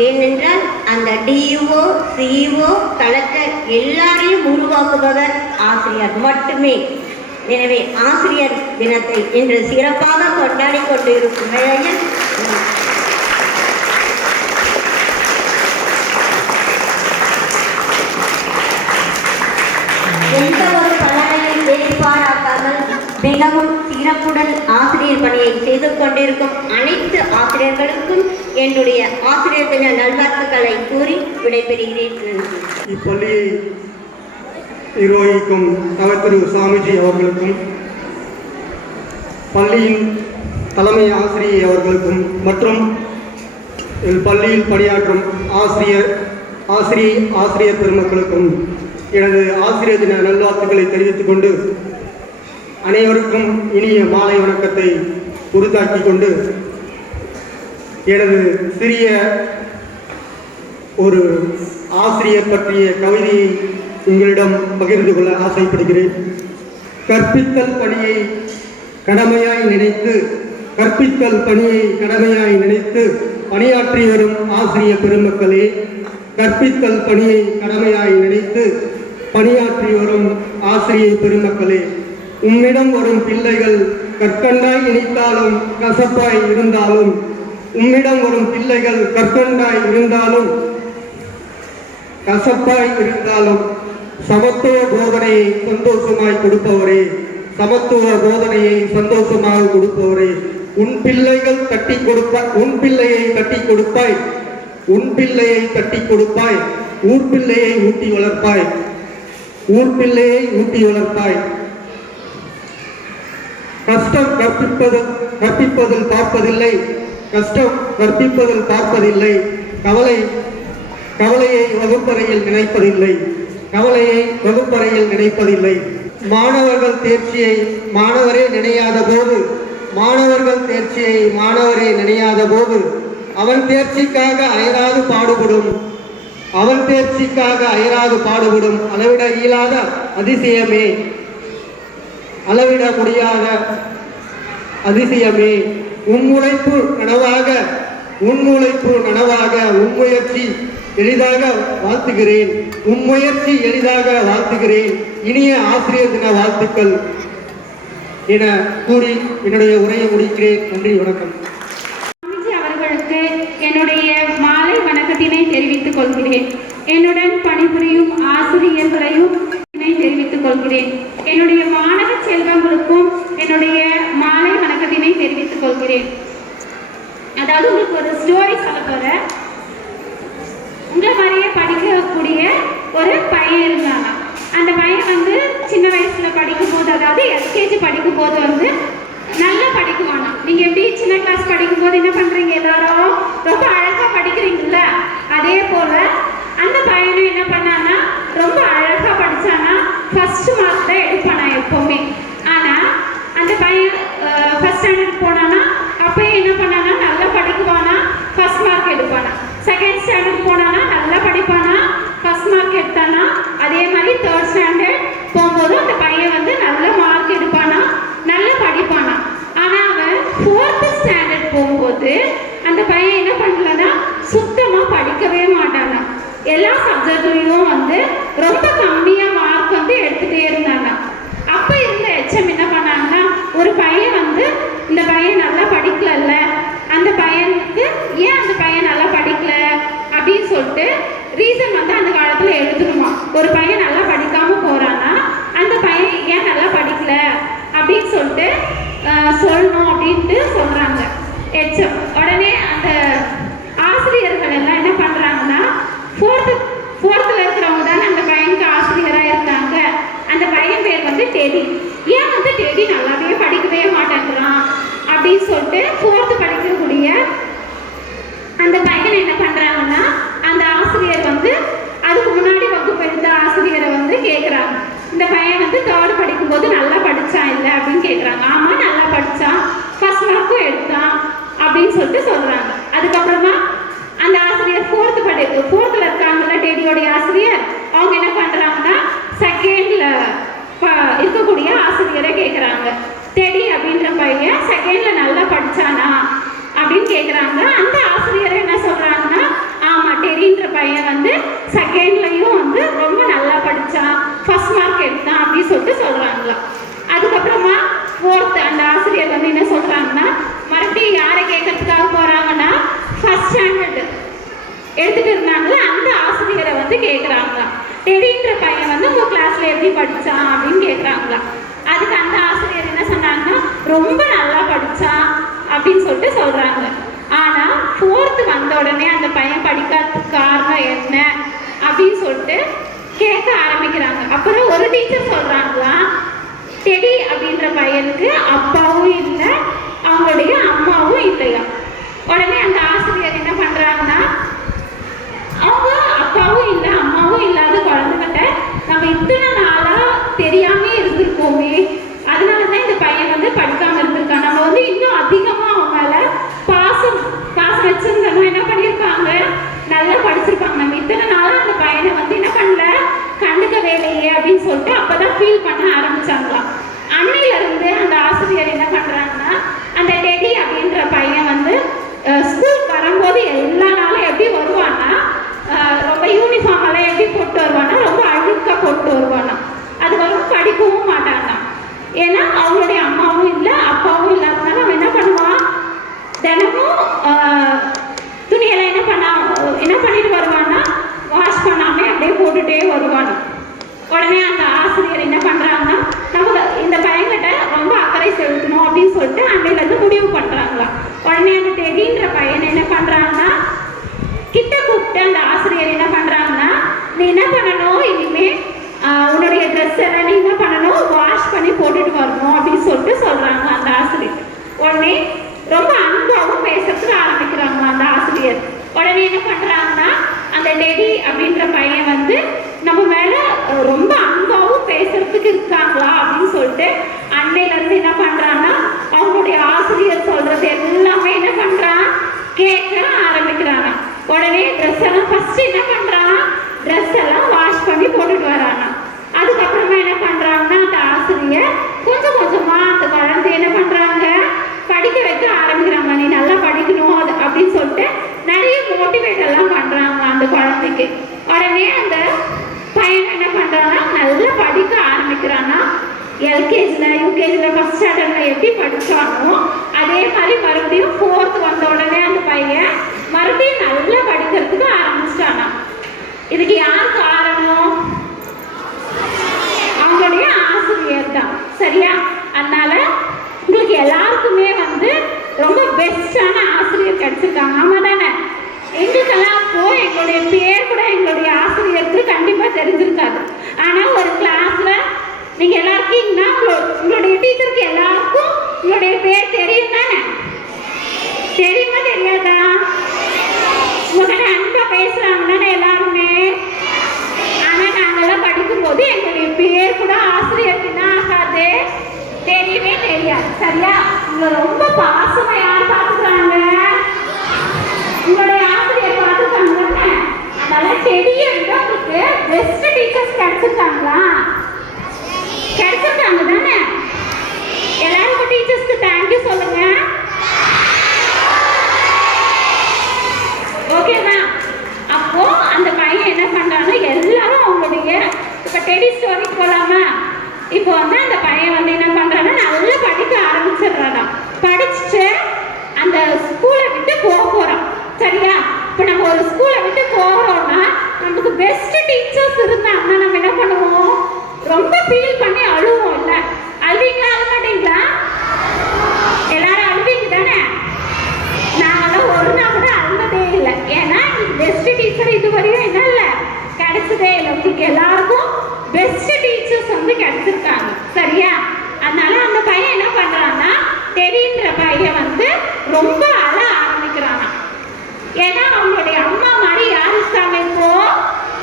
ஏனென்றால் அந்த டிஇஓ, சிஇஓ, கலெக்டர் எல்லாரையும் உருவாக்குபவர் ஆசிரியர் மட்டுமே. எனவே ஆசிரியர் தினத்தை இன்று சிறப்பாக கொண்டாடி கொண்டிருக்கும் வேளையில் மிகவும் சிறப்புடன் ஆசிரியர் பணியை செய்து கொண்டிருக்கும் அனைத்து ஆசிரியர்களுக்கும் என்னுடைய ஆசிரியர் தின நல்வாழ்த்துக்களை கூறி விடைபெறுகிறேன். இப்பள்ளியை நிர்வகிக்கும் திரு சாமிஜி அவர்களுக்கும் பள்ளியின் தலைமை ஆசிரியை அவர்களுக்கும் மற்றும் பள்ளியில் பணியாற்றும் ஆசிரியர் பெருமக்களுக்கும் எனது ஆசிரியர் தின நல்வாழ்த்துக்களை தெரிவித்துக் கொண்டு அனைவருக்கும் இனிய மாலை வணக்கத்தை உறுதாக்கிக் கொண்டு எனது சிறிய ஒரு ஆசிரியர் பற்றிய கவிதையை உங்களிடம் பகிர்ந்து கொள்ள ஆசைப்படுகிறேன். கற்பித்தல் பணியை கடமையாய் நினைத்து பணியாற்றி வரும் ஆசிரியர் பெருமக்களே, கற்பித்தல் பணியை கடமையாய் நினைத்து பணியாற்றி வரும் ஆசிரியர் பெருமக்களே, உம்மிடம் வரும் பிள்ளைகள் கற்கண்டாய் இனித்தாலும் கசப்பாய் இருந்தாலும், உம்மிடம் வரும் பிள்ளைகள் கற்கண்டாய் இருந்தாலும் கசப்பாய் இருந்தாலும் சமத்துவ போதனையை சந்தோஷமாய் கொடுப்பவரே, சமத்துவ போதனையை சந்தோஷமாக கொடுப்பவரே, உன் பிள்ளையை தட்டி கொடுப்பாய், ஊர் பிள்ளையை ஊட்டி வளர்ப்பாய். கஷ்டம் கற்பிப்பதில் பார்ப்பதில்லை, கவலையை வகுப்பறையில் நினைப்பதில்லை. மாணவர்கள் தேர்ச்சியை மாணவரே நினையாத போது அவன் தேர்ச்சிக்காக அயராது பாடுபடும் அளவிட இயலாத அதிசயமே, அளவிட முடியாத அதிசயமே, உன்முளைப்பு நனவாக உம்முயற்சி எளிதாக வாழ்த்துகிறேன். இனிய ஆசிரியர் தின வாழ்த்துக்கள் என கூறி என்னுடைய உரையை முடிக்கிறேன். நன்றி, வணக்கம். அவர்களுக்கு என்னுடைய மாலை வணக்கத்தினை தெரிவித்துக் கொள்கிறேன். என்னுடன் பணிபுரியும் ஆசிரியர்களையும் தெரிவித்துக் கொள்கிறேன். என்னுடைய மாணவ செல்வங்களுக்கும் என்னுடைய மாலை வணக்கத்தினை தெரிவித்துக் கொள்கிறேன். அதாவது உங்களுக்கு ஒரு ஸ்டோரி சொல்ல போறேன். உங்களை மாதிரியே படிக்கக்கூடிய ஒரு பையன் இருந்தாங்க. அந்த பையன் வந்து சின்ன வயசுல படிக்கும் போது, அதாவது எல்கேஜி படிக்கும் போது வந்து நல்லா படிக்குவானா. நீங்க எப்படி சின்ன கிளாஸ் படிக்கும் போது என்ன பண்றீங்க, எல்லாரும் ரொம்ப அழகா படிக்கிறீங்கல்ல, அதே போல அந்த பையனும் என்ன பண்ணானா, ரொம்ப அழகா படிச்சானா, ஃபர்ஸ்ட் மார்க் தான் எடுப்பானா எப்பவுமே. ஆனா அந்த பையன் ஃபர்ஸ்ட் ஸ்டாண்டர்ட் போனானா, அப்பயே என்ன பண்ணானா, நல்லா படிக்குவானா, ஃபர்ஸ்ட் மார்க் எடுப்பானா. செகண்ட் ஸ்டாண்டர்ட் போனானா நல்லா படிப்பானா, ஃபர்ஸ்ட் மார்க் எடுத்தானா. அதே மாதிரி தேர்ட் ஸ்டாண்டர்ட் போகும்போது அந்த பையன் வந்து நல்ல மார்க் எடுப்பானா, நல்லா படிப்பானா. ஆனா அவன் ஃபோர்த் ஸ்டாண்டர்ட் போகும்போது அந்த பையன் என்ன பண்ணலன்னா, சுத்தமா படிக்கவே மாட்டானா. எல்லா சப்ஜெக்ட்லையும் வந்து ரொம்ப கம்மியா மார்க் வந்து எடுத்துட்டே இருந்தாங்க. அப்ப இருந்த எச்எம் என்ன பண்ணாங்கன்னா, ஒரு பையன் வந்து இந்த பையன் நல்லா படிக்கலல்ல, அந்த பையனுக்கு ஏன் அந்த பையன் நல்லா படிக்கல அப்படின்னு சொல்லிட்டு ரீசன் வந்து அந்த காலத்துல எழுதணுமா. ஒரு பையன் நல்லா படிக்காம போறான்னா அந்த பையன் ஏன் நல்லா படிக்கல அப்படின்னு சொல்லிட்டு சொல்லணும் அப்படின்ட்டு சொல்றாங்க எச்எம். உடனே அந்த ஆசிரியர்கள் எல்லாம் என்ன பண்றாங்கன்னா, ஃபோர்த்தில் இருக்கிறவங்க தானே அந்த பையனுக்கு ஆசிரியராக இருந்தாங்க. அந்த பையன் பேர் வந்து டெடி. ஏன் வந்து டெடி நல்லாவே படிக்கவே மாட்டேங்கிறான் அப்படின்னு சொல்லிட்டு ஃபோர்த்து படிக்கக்கூடிய அந்த பையனை என்ன பண்றாங்கன்னா, அந்த ஆசிரியர் வந்து அதுக்கு முன்னாடி வகுப்பு எடுத்த ஆசிரியரை வந்து கேட்குறாங்க, இந்த பையன் வந்து தேர்ட் படிக்கும்போது நல்லா படிச்சான் இல்லை அப்படின்னு கேட்குறாங்க. ஆமா நல்லா படிச்சான், ஃபர்ஸ்ட் மார்க்கும் எடுத்தான் அப்படின்னு சொல்லிட்டு சொல்றாங்க. அதுக்கப்புறமா அந்த ஆசிரியர் ஃபோர்த்தில் இருக்காங்கல்ல, டெடியோடைய ஆசிரியர், அவங்க என்ன பண்றாங்கன்னா, செகண்ட்ல இருக்கக்கூடிய ஆசிரியரை கேட்குறாங்க, டெடி அப்படின்ற பையன் செகண்ட்ல நல்லா படிச்சானா அப்படின்னு கேட்குறாங்க. அந்த ஆசிரியர் என்ன சொல்றாங்கன்னா, ஆமா டெடின்ற பையன் வந்து செகண்ட்லையும் வந்து ரொம்ப நல்லா படிச்சான், ஃபர்ஸ்ட் மார்க் எடுத்தான் அப்படின்னு சொல்லிட்டு சொல்றாங்களா. அதுக்கப்புறமா ஃபோர்த் அந்த ஆசிரியர் வந்து என்ன சொல்றாங்கன்னா, மறுபடியும் யாரை கேட்கறதுக்காக போறாங்கன்னா, ஃபர்ஸ்ட் ஸ்டாண்டர்ட் எடுத்துட்டு இருந்தாங்களா அந்த ஆசிரியரை வந்து கேட்குறாங்களா, டெடின்ற பையன் வந்து உங்க கிளாஸ்ல எப்படி படிச்சான் அப்படின்னு கேட்குறாங்களா. அதுக்கு அந்த ஆசிரியர் என்ன சொன்னாங்கன்னா ரொம்ப நல்லா படிச்சான் அப்படின்னு சொல்லிட்டு சொல்றாங்க. ஆனா 4th வந்த உடனே அந்த பையன் படிக்காததுக்கு காரணம் என்ன அப்படின்னு சொல்லிட்டு கேட்க ஆரம்பிக்கிறாங்க. அப்புறம் ஒரு டீச்சர் சொல்றாங்களா, டெடி அப்படின்ற பையனுக்கு அப்பாவும் இல்லை, அவங்களுடைய அம்மாவும் இல்லையா. உடனே அந்த ஆசிரியர் என்ன பண்றாங்கன்னா, அவங்க அப்பாவும் இல்லை அம்மாவும் இல்லாத குழந்தைகிட்ட நம்ம இத்தனை நாளா தெரியாம இருந்திருக்கோமே, அதனாலதான் இந்த பையன் வந்து படிக்காம இருந்திருக்கான். நம்ம வந்து இன்னும் அதிகமா அவங்க மேல பாசம் வச்சிருந்தோம், என்ன பண்ணியிருப்பாங்க, நல்லா படிச்சிருப்பாங்க. நம்ம இத்தனை நாளா அந்த பையனை வந்து என்ன பண்ணல, கண்டுக்க வேலையே அப்படின்னு சொல்லிட்டு அப்பதான் ஃபீல் பண்ண ஆரம்பிச்சாங்களாம். அன்னையில இருந்து அந்த ஆசிரியர் என்ன பண்றாங்கன்னா, அந்த டெடி அப்படின்ற பையன் வந்து ஸ்கூல் வரும்போது எல்லா நாளும் எப்படி வருவான்னா, ரொம்ப யூனிஃபார்ம் எல்லாம் எப்படி போட்டு வருவானா, ரொம்ப அழுக்கா போட்டு வருவானா. அது வரும் படிக்கவும் மாட்டானா. ஏன்னா அவங்களுடைய அம்மாவும் இல்லை அப்பாவும் இல்லாதனால அவன் என்ன பண்ணுவான், தினமும் துணியெல்லாம் என்ன பண்ணிட்டு வருவானா, வாஷ் பண்ணாம அப்படியே போட்டுட்டே வருவானா. உடனே அந்த ஆசிரியர் என்ன பண்றாங்கன்னா, நம்ம இந்த பையன்கிட்ட ரொம்ப அக்கறை செலுத்தணும் அப்படின்னு சொல்லிட்டு அன்னையில இருந்து முடிவு பண்றாங்களா. உடனே அந்த டெடின்ற பையன் என்ன பண்றாங்கன்னா, கிட்ட கூப்பிட்டு அந்த ஆசிரியர் என்ன பண்றாங்கன்னா, நீ என்ன பண்ணணும், இனிமே உன்னுடைய ட்ரெஸ் எல்லாம் நீ என்ன பண்ணணும், வாஷ் பண்ணி போட்டுட்டு வரணும் அப்படின்னு சொல்லிட்டு சொல்றாங்க அந்த ஆசிரியர். உடனே ரொம்ப அன்பாவும் பேசுறதுக்கு ஆரம்பிக்கிறாங்க அந்த ஆசிரியர். உடனே என்ன பண்றாங்கன்னா, அந்த டெடி அப்படின்ற பையன் வந்து நம்ம மேல ரொம்ப அன்பாவும் பேசுறதுக்கு இருக்காங்களா அப்படின்னு சொல்லிட்டு அன்னையில இருந்து என்ன பண்றான்னா, அவங்களுடைய ஆசிரியர் சொல்றது எல்லாமே என்ன பண்றான், கேட்க ஆரம்பிக்கிறாங்க. உடனே ட்ரெஸ் எல்லாம் ஃபர்ஸ்ட் என்ன பண்றான், ட்ரெஸ் எல்லாம் வாஷ் பண்ணி போட்டுட்டு வரானா. அதுக்கப்புறமா என்ன பண்றாங்கன்னா, அந்த ஆசிரியர் கொஞ்சம் கொஞ்சமா அந்த குழந்தை என்ன பண்றாங்க, படிக்க வைக்க ஆரம்பிக்கிறாங்க. நீ நல்லா படிக்கணும் அது அப்படின்னு சொல்லிட்டு நிறைய மோட்டிவேட் எல்லாம் பண்றாங்க அந்த குழந்தைக்கு. உடனே அந்த பையன் என்ன பண்றான்னா, நல்லா படிக்க ஆரம்பிக்கிறான்னா. எல்கேஜில யூகேஜில ஃபர்ஸ்ட் ஸ்டாண்டர்ட்ல எப்படி படிச்சானோ அதே மாதிரி மறுபடியும் 4th வந்த உடனே அந்த பையன் மறுபடியும் நல்லா படிக்கிறதுக்கு ஆரம்பிச்சிட்டானா. இதுக்கு யார் காரணம், அவங்களுடைய ஆசிரியர் தான். சரியா? அதனால உங்களுக்கு எல்லாருக்குமே வந்து ரொம்ப பெஸ்டான ஆசிரியர் கிடைச்சிருக்காங்க. ஆமா தானே? எங்களுக்கெல்லாம் எங்களுடைய பேர் கூட எங்களுடைய ஆசிரியருக்கு கண்டிப்பா தெரிஞ்சிருக்காது. ஆனா ஒரு கிளாஸ்ல நீங்க எல்லாருக்கீங்கன்னா உங்களுடைய டீச்சருக்கு எல்லாருக்கும் உங்களுடைய பேர் தெரியும் தானே? தெரியுமா தெரியாதா? உங்ககிட்ட அன்பா பேசுறாங்க தானே எல்லாருமே. ஆனா நாங்கெல்லாம் படிக்கும் போது எங்களுடைய பேர் கூட ஆசிரியருக்கு என்ன ஆகாது, தெரியவே தெரியாது. சரியா? உங்களை ரொம்ப பாசமா யார் பார்த்துக்கிறாங்க, உங்களுடைய ஆசிரியர் பார்த்துக்கிறாங்க. அதனால டெடியை விட உங்களுக்கு பெஸ்ட் டீச்சர்ஸ் கிடைச்சிருக்காங்களா? கிடைச்சிருக்காங்க தானே? எல்லாருக்கும் டீச்சர்ஸ்க்கு தேங்க்யூ சொல்லுங்க. ஓகேவா? அப்போ அந்த பையன் என்ன பண்றான்னா, எல்லாரும் அவங்களுடைய இப்ப டெடி ஸ்டோரிக்கு போலாமா? இப்போ வந்து அந்த பையன் வந்து என்ன பண்றான்னா, நல்லா படிக்க ஆரம்பிச்சிடுறானா. படிச்சுட்டு அந்த ஸ்கூலை விட்டு போறான். சரியா? இப்போ நம்ம ஒரு ஸ்கூலை விட்டு போறோம்னா நமக்கு பெஸ்ட் டீச்சர்ஸ் இருந்தாங்கன்னா நம்ம என்ன பண்ணுவோம், ரொம்ப ஃபீல் பண்ணி அழுவோம். இல்ல அழுவீங்களா, அழ மாட்டீங்களா? எல்லாரும் அழுவீங்க தானே? நாங்களாம் ஒரு நாள் கூட அழுந்ததே இல்லை. ஏன்னா பெஸ்ட் டீச்சர் இதுவரையும் என்ன இல்லை, கிடைச்சதே இல்லை. உங்களுக்கு எல்லாருக்கும் பெஸ்ட் டீச்சர்ஸ் வந்து கிடைச்சிருக்காங்க. சரியா? அதனால அந்த பையன் என்ன பண்றான்னா, டெடின்ற பையன் வந்து ரொம்ப அழ ஆரம்பிக்கிறானா. ஏன்னா அவங்களுடைய அம்மா மாதிரி யார் இருக்காங்க, இப்போ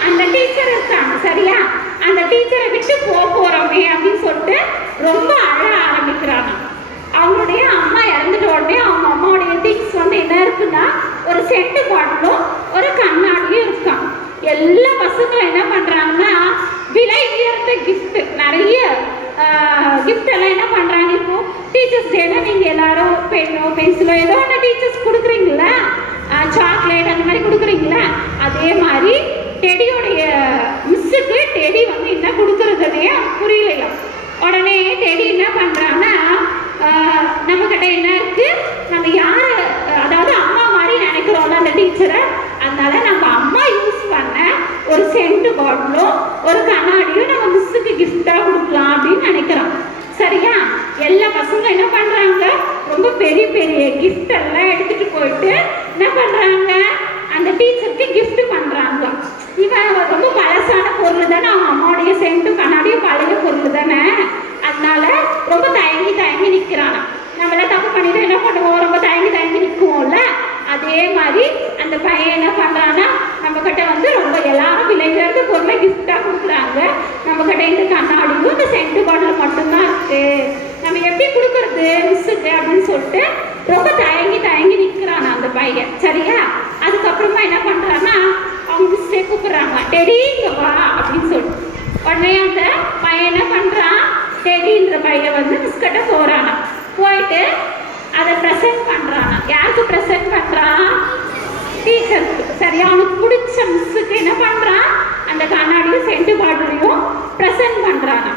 அந்த டீச்சர் இருக்காங்க. சரியா? அந்த டீச்சரை விட்டு போறோமே அப்படின்னு சொல்லிட்டு ரொம்ப அழ ஆரம்பிக்கிறாங்க. அவங்களுடைய அம்மா இறந்துட்ட உடனே அவங்க அம்மாவுடைய திங்ஸ் வந்து என்ன இருக்குன்னா, ஒரு செட்டு பாட்டிலும் ஒரு கண்ணாடியும் இருக்காங்க. எல்லா பசங்களும் என்ன பண்றாங்கன்னா, விலை உயர்ந்த கிஃப்ட், நிறைய கிஃப்ட் எல்லாம் என்ன பண்றாங்க, இப்போ டீச்சர்ஸ் டேனா நீங்க எல்லாரும் பென்னோ பென்சிலோ ஏதோ ஒன்று டீச்சர்ஸ் கொடுக்குறீங்களா, சாக்லேட் அந்த மாதிரி கொடுக்குறீங்களா, அதே மாதிரி டெடியோடைய மிஸ்ஸுக்கு டெடி வந்து என்ன கொடுக்குறதுனே புரியலையா. உடனே டெடி என்ன பண்றாங்கன்னா, நம்ம கிட்ட என்ன இருக்கு, நம்ம யாரு, அதாவது அம்மா மாதிரி நினைக்கிறோம்ல அந்த டீச்சரை, அதனால நம்ம அம்மா யூஸ் பண்ண ஒரு சென்ட் பாட்டிலும் ஒரு கண்ணாடியும் நம்ம மிஸ்ஸுக்கு கிஃப்டா கொடுக்கலாம் அப்படின்னு நினைக்கிறோம். சரியா? எல்லா பசங்களும் என்ன பண்றாங்க, ரொம்ப பெரிய பெரிய கிஃப்ட் எல்லாம் எடுத்துட்டு போயிட்டு என்ன பண்றாங்க, அந்த டீச்சருக்கு கிஃப்ட் பண்றாங்க. இவன் ரொம்ப பழசான பொருள் தானே, அவங்க அம்மாவுடைய சென்ட்டும் கண்ணாடியும் பழைய பொருள் தானே, அதனால ரொம்ப தயங்கி தயங்கி நிற்கிறானா. நம்மள தப்பு பண்ணிட்டு என்ன பண்ணுவோம், ரொம்ப தயங்கி தயங்கி நிற்குவோம்ல, அதே மாதிரி அந்த பையன் என்ன பண்றான்னா, நம்ம கிட்ட வந்து ரொம்ப எல்லாரும் விளையாடுறது பொருளை கிஃப்டா கொடுக்குறாங்க, நம்ம கிட்ட இந்த கண்ணாடியும் இந்த சென்ட் பாட்டில் மட்டும்தான் இருக்கு, நம்ம எப்படி கொடுக்கறது மிஸ்ஸுக்கு அப்படின்னு சொல்லிட்டு ரொம்ப தயங்கி தயங்கி நிற்கிறான் அந்த பையன். சரியா? அதுக்கப்புறமா என்ன பண்றான்னா, அவங்க மிஸ்ஸே கூப்பிடுறாங்க, டெடி இங்க வா அப்படின்னு சொல்லிட்டு. உடனே அந்த பையன் என்ன பண்றான், டெடின்ற பையன் வந்து மிஸ் கிட்ட போறானா, போயிட்டு அதை ப்ரெசென்ட் பண்றானா. யாருக்கு ப்ரெசென்ட் பண்றான்? டீச்சருக்கு. சரியா? அவனுக்கு பிடிச்ச மிஸ்ஸுக்கு என்ன பண்றான், அந்த கண்ணாடியும் சென்ட் பாட்டிலையும் ப்ரெசென்ட் பண்றானா.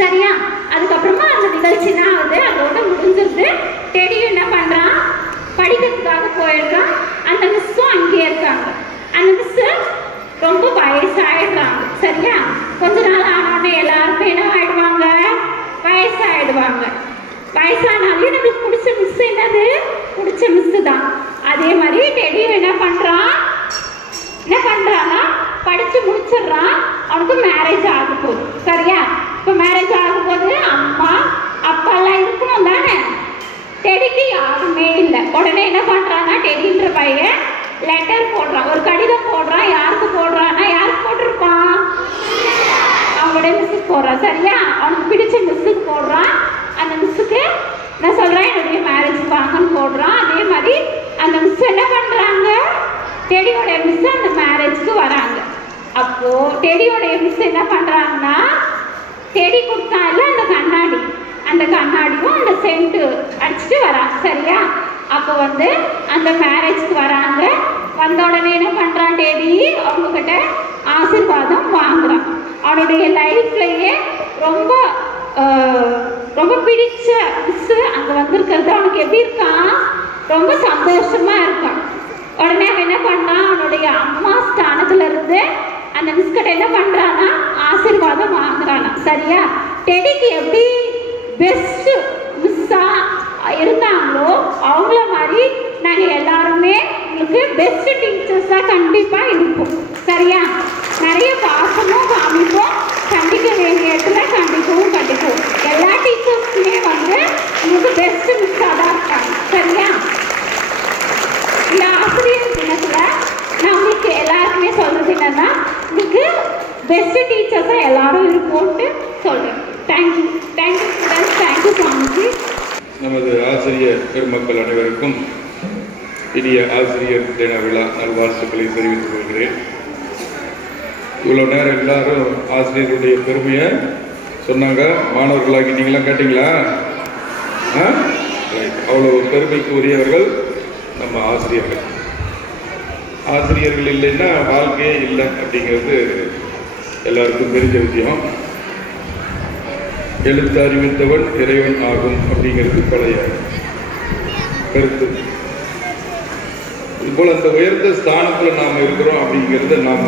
சரியா? அதுக்கப்புறமா அந்த நிகழ்ச்சி தான் ஆகுது, அதோட முடிஞ்சிருது. டெடியும் என்ன பண்றான், படிக்கிறதுக்காக போயிடுறான். அந்த மிஸ்ஸும் அங்கேயே இருக்காங்க. அந்த மிஸ்ஸு ரொம்ப வயசாயிடுறாங்க. சரியா? கொஞ்ச நாள் ஆனோடனே எல்லாருமே என்ன ஆயிடுவாங்க, வயசாயிடுவாங்க. வயசானாலே நமக்கு பிடிச்ச மிஸ் என்னது, பிடிச்ச மிஸ் தான். அதே மாதிரி டெடியும் என்ன பண்றான்னா படிச்சு முடிச்சிடுறான். அவனுக்கு மேரேஜ் ஆக போகுது. சரியா? இப்போ மேரேஜ் ஆகும் போது அம்மா அப்பா எல்லாம் இருக்கணும் தானே. டெடிக்கு யாருமே இல்லை. உடனே என்ன பண்றான்னா, டெடின்ற பையன் லெட்டர் போடுறான், ஒரு கடிதம் போடுறான். யாருக்கு போடுறான்னா, யாருக்கு போட்டிருப்பான், அவங்களுடைய மிஸ்ஸுக்கு போடுறான். சரியா? அவனுக்கு பிடிச்ச மிஸ்ஸுக்கு போடுறான். அந்த மிஸ்ஸுக்கு நான் சொல்றேன், என்னுடைய மேரேஜ் வாங்கன்னு போடுறான். அதே மாதிரி அந்த மிஸ் என்ன பண்றாங்க, டெடியோடைய மிஸ் அந்த மேரேஜ்க்கு வராங்க. அப்போ டெடியோடைய மிஸ் என்ன பண்றாங்கன்னா, டெடி கொடுத்தால அந்த கண்ணாடி, அந்த கண்ணாடியும் அந்த சென்ட் அடிச்சுட்டு வராங்க. சரியா? அப்போ வந்து அந்த மேரேஜ்க்கு வராங்க. வந்த உடனே என்ன பண்றான், டெடி அவங்க கிட்ட ஆசீர்வாதம் வாங்குறான். அவனுடைய லைஃப்லயே ரொம்ப ரொம்ப பிடிச்ச மிஸ் அங்க வந்திருக்கிறது அவனுக்கு எப்படி இருக்கான், ரொம்ப சந்தோஷமா இருக்கான். உடனே அவன் என்ன பண்றான், அவனுடைய அம்மா ஸ்தானத்துல இருந்து அந்த மிஸ் கிட்ட என்ன பண்றான்னா ஆசீர்வாதம் வாங்குறானா. சரியா? டெடிக்கு எப்படி பெஸ்ட் மிஸ்ஸா இருந்தாங்களோ அவங்கள மாதிரி நாங்க எல்லாருமே உங்களுக்கு பெஸ்ட் டீச்சர்ஸா கண்டிப்பா இருப்போம். சரியா? நிறைய பாசமும் காமிப்போம், கண்டிக்க வேண்டிய இடத்துல கண்டிக்கவும் கண்டிப்போம். எல்லா டீச்சர்ஸுமே வந்து உங்களுக்கு பெஸ்ட் மிஸ்ஸா தான் இருக்காங்க. சரியா? இந்த ஆசிரியர் தினத்துல நான் உங்களுக்கு எல்லாருக்குமே சொல்றது என்னன்னா, உங்களுக்கு பெஸ்ட் டீச்சர்ஸா எல்லாரும் இருப்போம்னு சொல்றேன். Thank you students, thank you Swamiji. நமது ஆசிரியர் பெருமக்கள் அனைவருக்கும் இனிய ஆசிரியர் தின விழா நல்வாழ்த்துக்களை தெரிவித்துக் கொள்கிறேன். இவ்வளோ நேரம் எல்லாரும் ஆசிரியருடைய பெருமையை சொன்னாங்க. மாணவர்களாகி நீங்களாம் கேட்டீங்களா? அவ்வளோ பெருமைக்கு உரியவர்கள் நம்ம ஆசிரியர்கள். ஆசிரியர்கள் இல்லைன்னா வாழ்க்கையே இல்லை அப்படிங்கிறது எல்லாருக்கும் தெரிஞ்ச விஷயம். எழுத்து அறிவித்தவன் இறைவன் ஆகும் அப்படிங்கிறது பழைய கருத்து. இதுபோல் அந்த உயர்ந்த ஸ்தானத்தில் நாம் இருக்கிறோம் அப்படிங்கிறத நாம்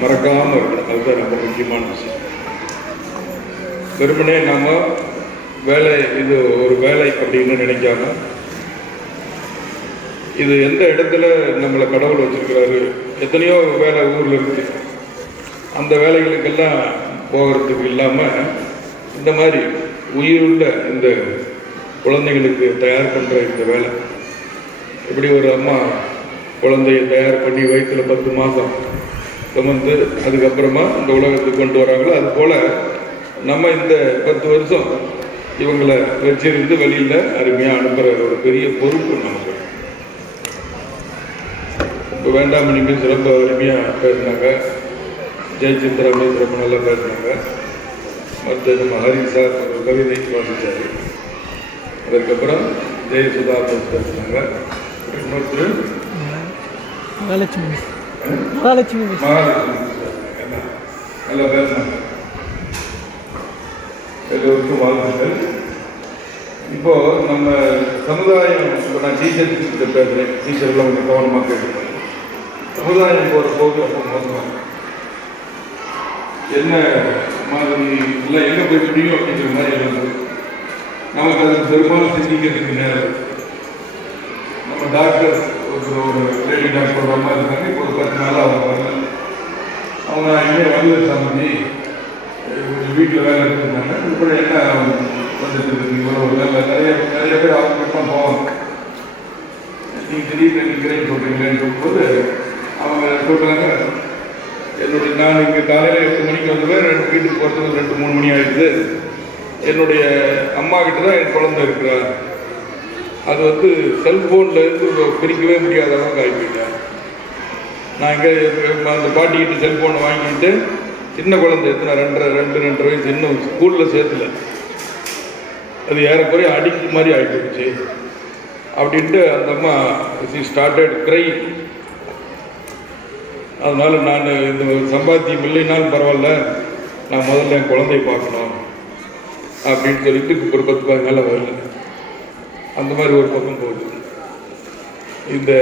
மறக்காமல் இருக்கணும். அதுதான் ரொம்ப முக்கியமான விஷயம். வெறுமனே நாம் வேலை, இது ஒரு வேலை அப்படின்னு நினைக்காம, இது எந்த இடத்துல நம்மளை கடவுள் வச்சிருக்கிறாரு. எத்தனையோ வேலை ஊரில் இருக்குது, அந்த வேலைகளுக்கெல்லாம் போகிறதுக்கு இல்லாமல் இந்த மாதிரி உயிருள்ள இந்த குழந்தைகளுக்கு தயார் பண்ணுற இந்த வேலை, எப்படி ஒரு அம்மா குழந்தையை தயார் பண்ணி வயிற்றில் 10 மாதம் சுமந்து அதுக்கப்புறமா இந்த உலகத்துக்கு கொண்டு வராங்களோ, அதுபோல் நம்ம இந்த 10 வருஷம் இவங்களை வச்சிருந்து வெளியில் அருமையாக அனுப்புகிற ஒரு பெரிய பொறுப்பு நமக்கு. இப்போ வேண்டாமணி மிஸ் ரொம்ப அருமையாக பேசினாங்க, ஜெயசித்ரா மிஸ் ரொம்ப நல்லா பேசினாங்க. மற்ற நம்ம ஹரி சார் ஒரு கவிதை வாசித்தார். அதுக்கப்புறம் ஜெயசுதா மிஸ் பேசினாங்க. இன்னொருத்தர் மகாலட்சுமி மிஸ் நல்லா பேசினாங்க. எல்லோருக்கும் வாழ்த்துக்கள். இப்போ நம்ம சமுதாயம், இப்போ நான் டீச்சர் கிட்ட பேசுகிறேன், டீச்சர்லாம் கொஞ்சம் கவனமாக கேட்டுருக்கேன். சமுதாயம் போகிற போது அப்போ மோசமாக என்ன மாதிரி இல்லை எங்கே போய் முடியும் அப்படிங்கிற மாதிரி இருந்தது. நமக்கு அது பெரும்பாலும் சிந்திக்கிறதுக்கு நேரம். நம்ம டாக்டர் ஒரு லேடி டாக்டர் ஒரு அம்மா இருக்காங்க. இப்போ ஒரு 10 நாளாக அவங்க வரல. அவங்க இங்கே வந்து சாமி வீட்டில் வேலை எடுத்துருந்தாங்க. இப்போ என்ன வந்துட்டு இருக்கு இவ்வளோ வேலை நிறைய பேர் அவங்க மட்டும் போவாங்க. நீங்கள் திடீர்னு நிற்கிறேன்னு சொல்கிறீங்களேன்னு சொல்லும்போது அவங்க சொல்கிறாங்க, நான் இங்கே காலையில் 8 மணிக்கு வந்துடுவேன், வீட்டுக்கு போகிறதுக்கு 2-3 மணி ஆகிடுது. என்னுடைய அம்மா கிட்ட தான் என் குழந்தை இருக்கிறார். அது வந்து செல்ஃபோனில் இருந்து பிரிக்கவே முடியாத அளவுக்கு ஆகிப்போயிட்டேன். நான் இங்கே அந்த பாட்டிக்கிட்ட செல்ஃபோனை வாங்கிட்டு சின்ன குழந்தை எத்தனை 2 வயசு இன்னும் ஸ்கூலில் சேர்த்துல, அது ஏறக்குறைய அடிக்கு மாதிரி ஆகிப்போச்சு அப்படின்ட்டு அந்த அம்மா ஸ்டார்டட் கிரை. அதனால் நான் இந்த சம்பாத்தியம் இல்லைனாலும் பரவாயில்ல, நான் முதல்ல என் குழந்தைய பார்க்கணும் அப்படின்னு சொல்லிட்டு இப்போ ஒரு 10 நாள் வரல. அந்த மாதிரி ஒரு பக்கம் போகுது. இந்த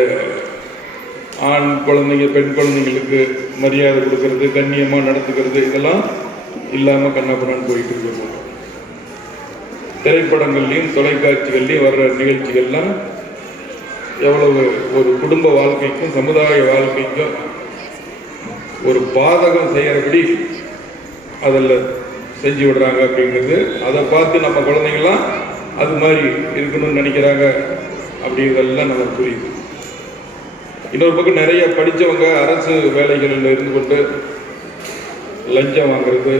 ஆண் குழந்தைங்க பெண் குழந்தைங்களுக்கு மரியாதை கொடுக்கறது, கண்ணியமாக நடத்துக்கிறது, இதெல்லாம் இல்லாமல் கண்ணாப்பண்ணான்னு போயிட்டு இருக்கு. திரைப்படங்கள்லையும் தொலைக்காட்சிகள்லையும் வர்ற நிகழ்ச்சிகள்லாம் எவ்வளவு ஒரு குடும்ப வாழ்க்கைக்கும் சமுதாய வாழ்க்கைக்கும் ஒரு பாதகம் செய்யறபடி அதில் செஞ்சு விடுறாங்க அப்படிங்கிறது. அதை பார்த்து நம்ம குழந்தைங்களாம் அது மாதிரி இருக்கணும்னு நினைக்கிறாங்க அப்படிங்கிறதெல்லாம் நமக்கு புரியுது. இன்னொரு பக்கம் நிறைய படித்தவங்க அரசு வேலைகளில் இருந்து கொண்டு லஞ்சம் வாங்கிறது,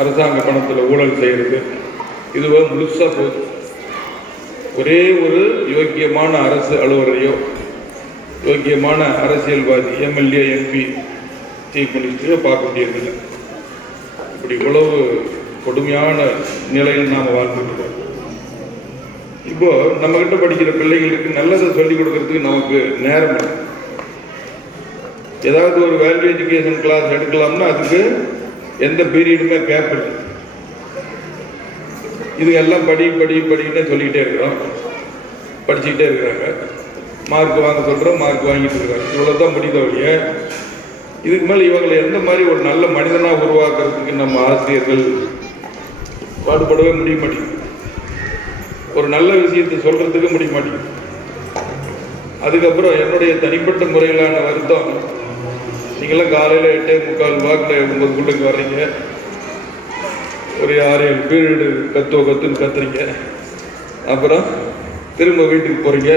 அரசாங்க பணத்தில் ஊழல் செய்கிறது, இதுவோ முழுசாக போகுது. ஒரே ஒரு யோக்கியமான அரசு அலுவலரையோ யோக்கியமான அரசியல்வாதி எம்எல்ஏ எம்பி சீஃப் மினிஸ்டரையோ பார்க்க முடியறதில்லை. இப்படி இவ்வளவு கொடுமையான நிலையில் நாம் வாழ்ந்துருக்கோம். இப்போ நம்மகிட்ட படிக்கிற பிள்ளைகளுக்கு நல்லதை சொல்லிக் கொடுக்கறதுக்கு நமக்கு நேரம் இல்லை. ஏதாவது ஒரு வேல்யூ எஜுகேஷன் கிளாஸ் எடுக்கலாம்னா அதுக்கு எந்த பீரியடுமே கேப் இல்லை. இது எல்லாம் படிக்கிட்டே சொல்லிக்கிட்டே இருக்கிறோம், படிச்சுக்கிட்டே இருக்கிறாங்க. மார்க் வாங்க சொல்கிறோம், மார்க் வாங்கிட்டு இருக்காங்க. இவ்வளோதான் முடிந்த வழிய இதுக்கு மேலே இவங்களை எந்த மாதிரி ஒரு நல்ல மனிதனாக உருவாக்குறதுக்கு நம்ம ஆசிரியர்கள் பாடுபடவே முடிய மாட்டேங்குது. ஒரு நல்ல விஷயத்தை சொல்கிறதுக்கு முடிய மாட்டேங்குது. அதுக்கப்புறம் என்னுடைய தனிப்பட்ட முறையிலான வருத்தம், நீங்களாம் காலையில் 8:45 வாக்கில் 9 வர்றீங்க, ஒரு 6-7 பீரியடு கத்துன்னு கத்துறீங்க, அப்புறம் திரும்ப வீட்டுக்கு போகிறீங்க,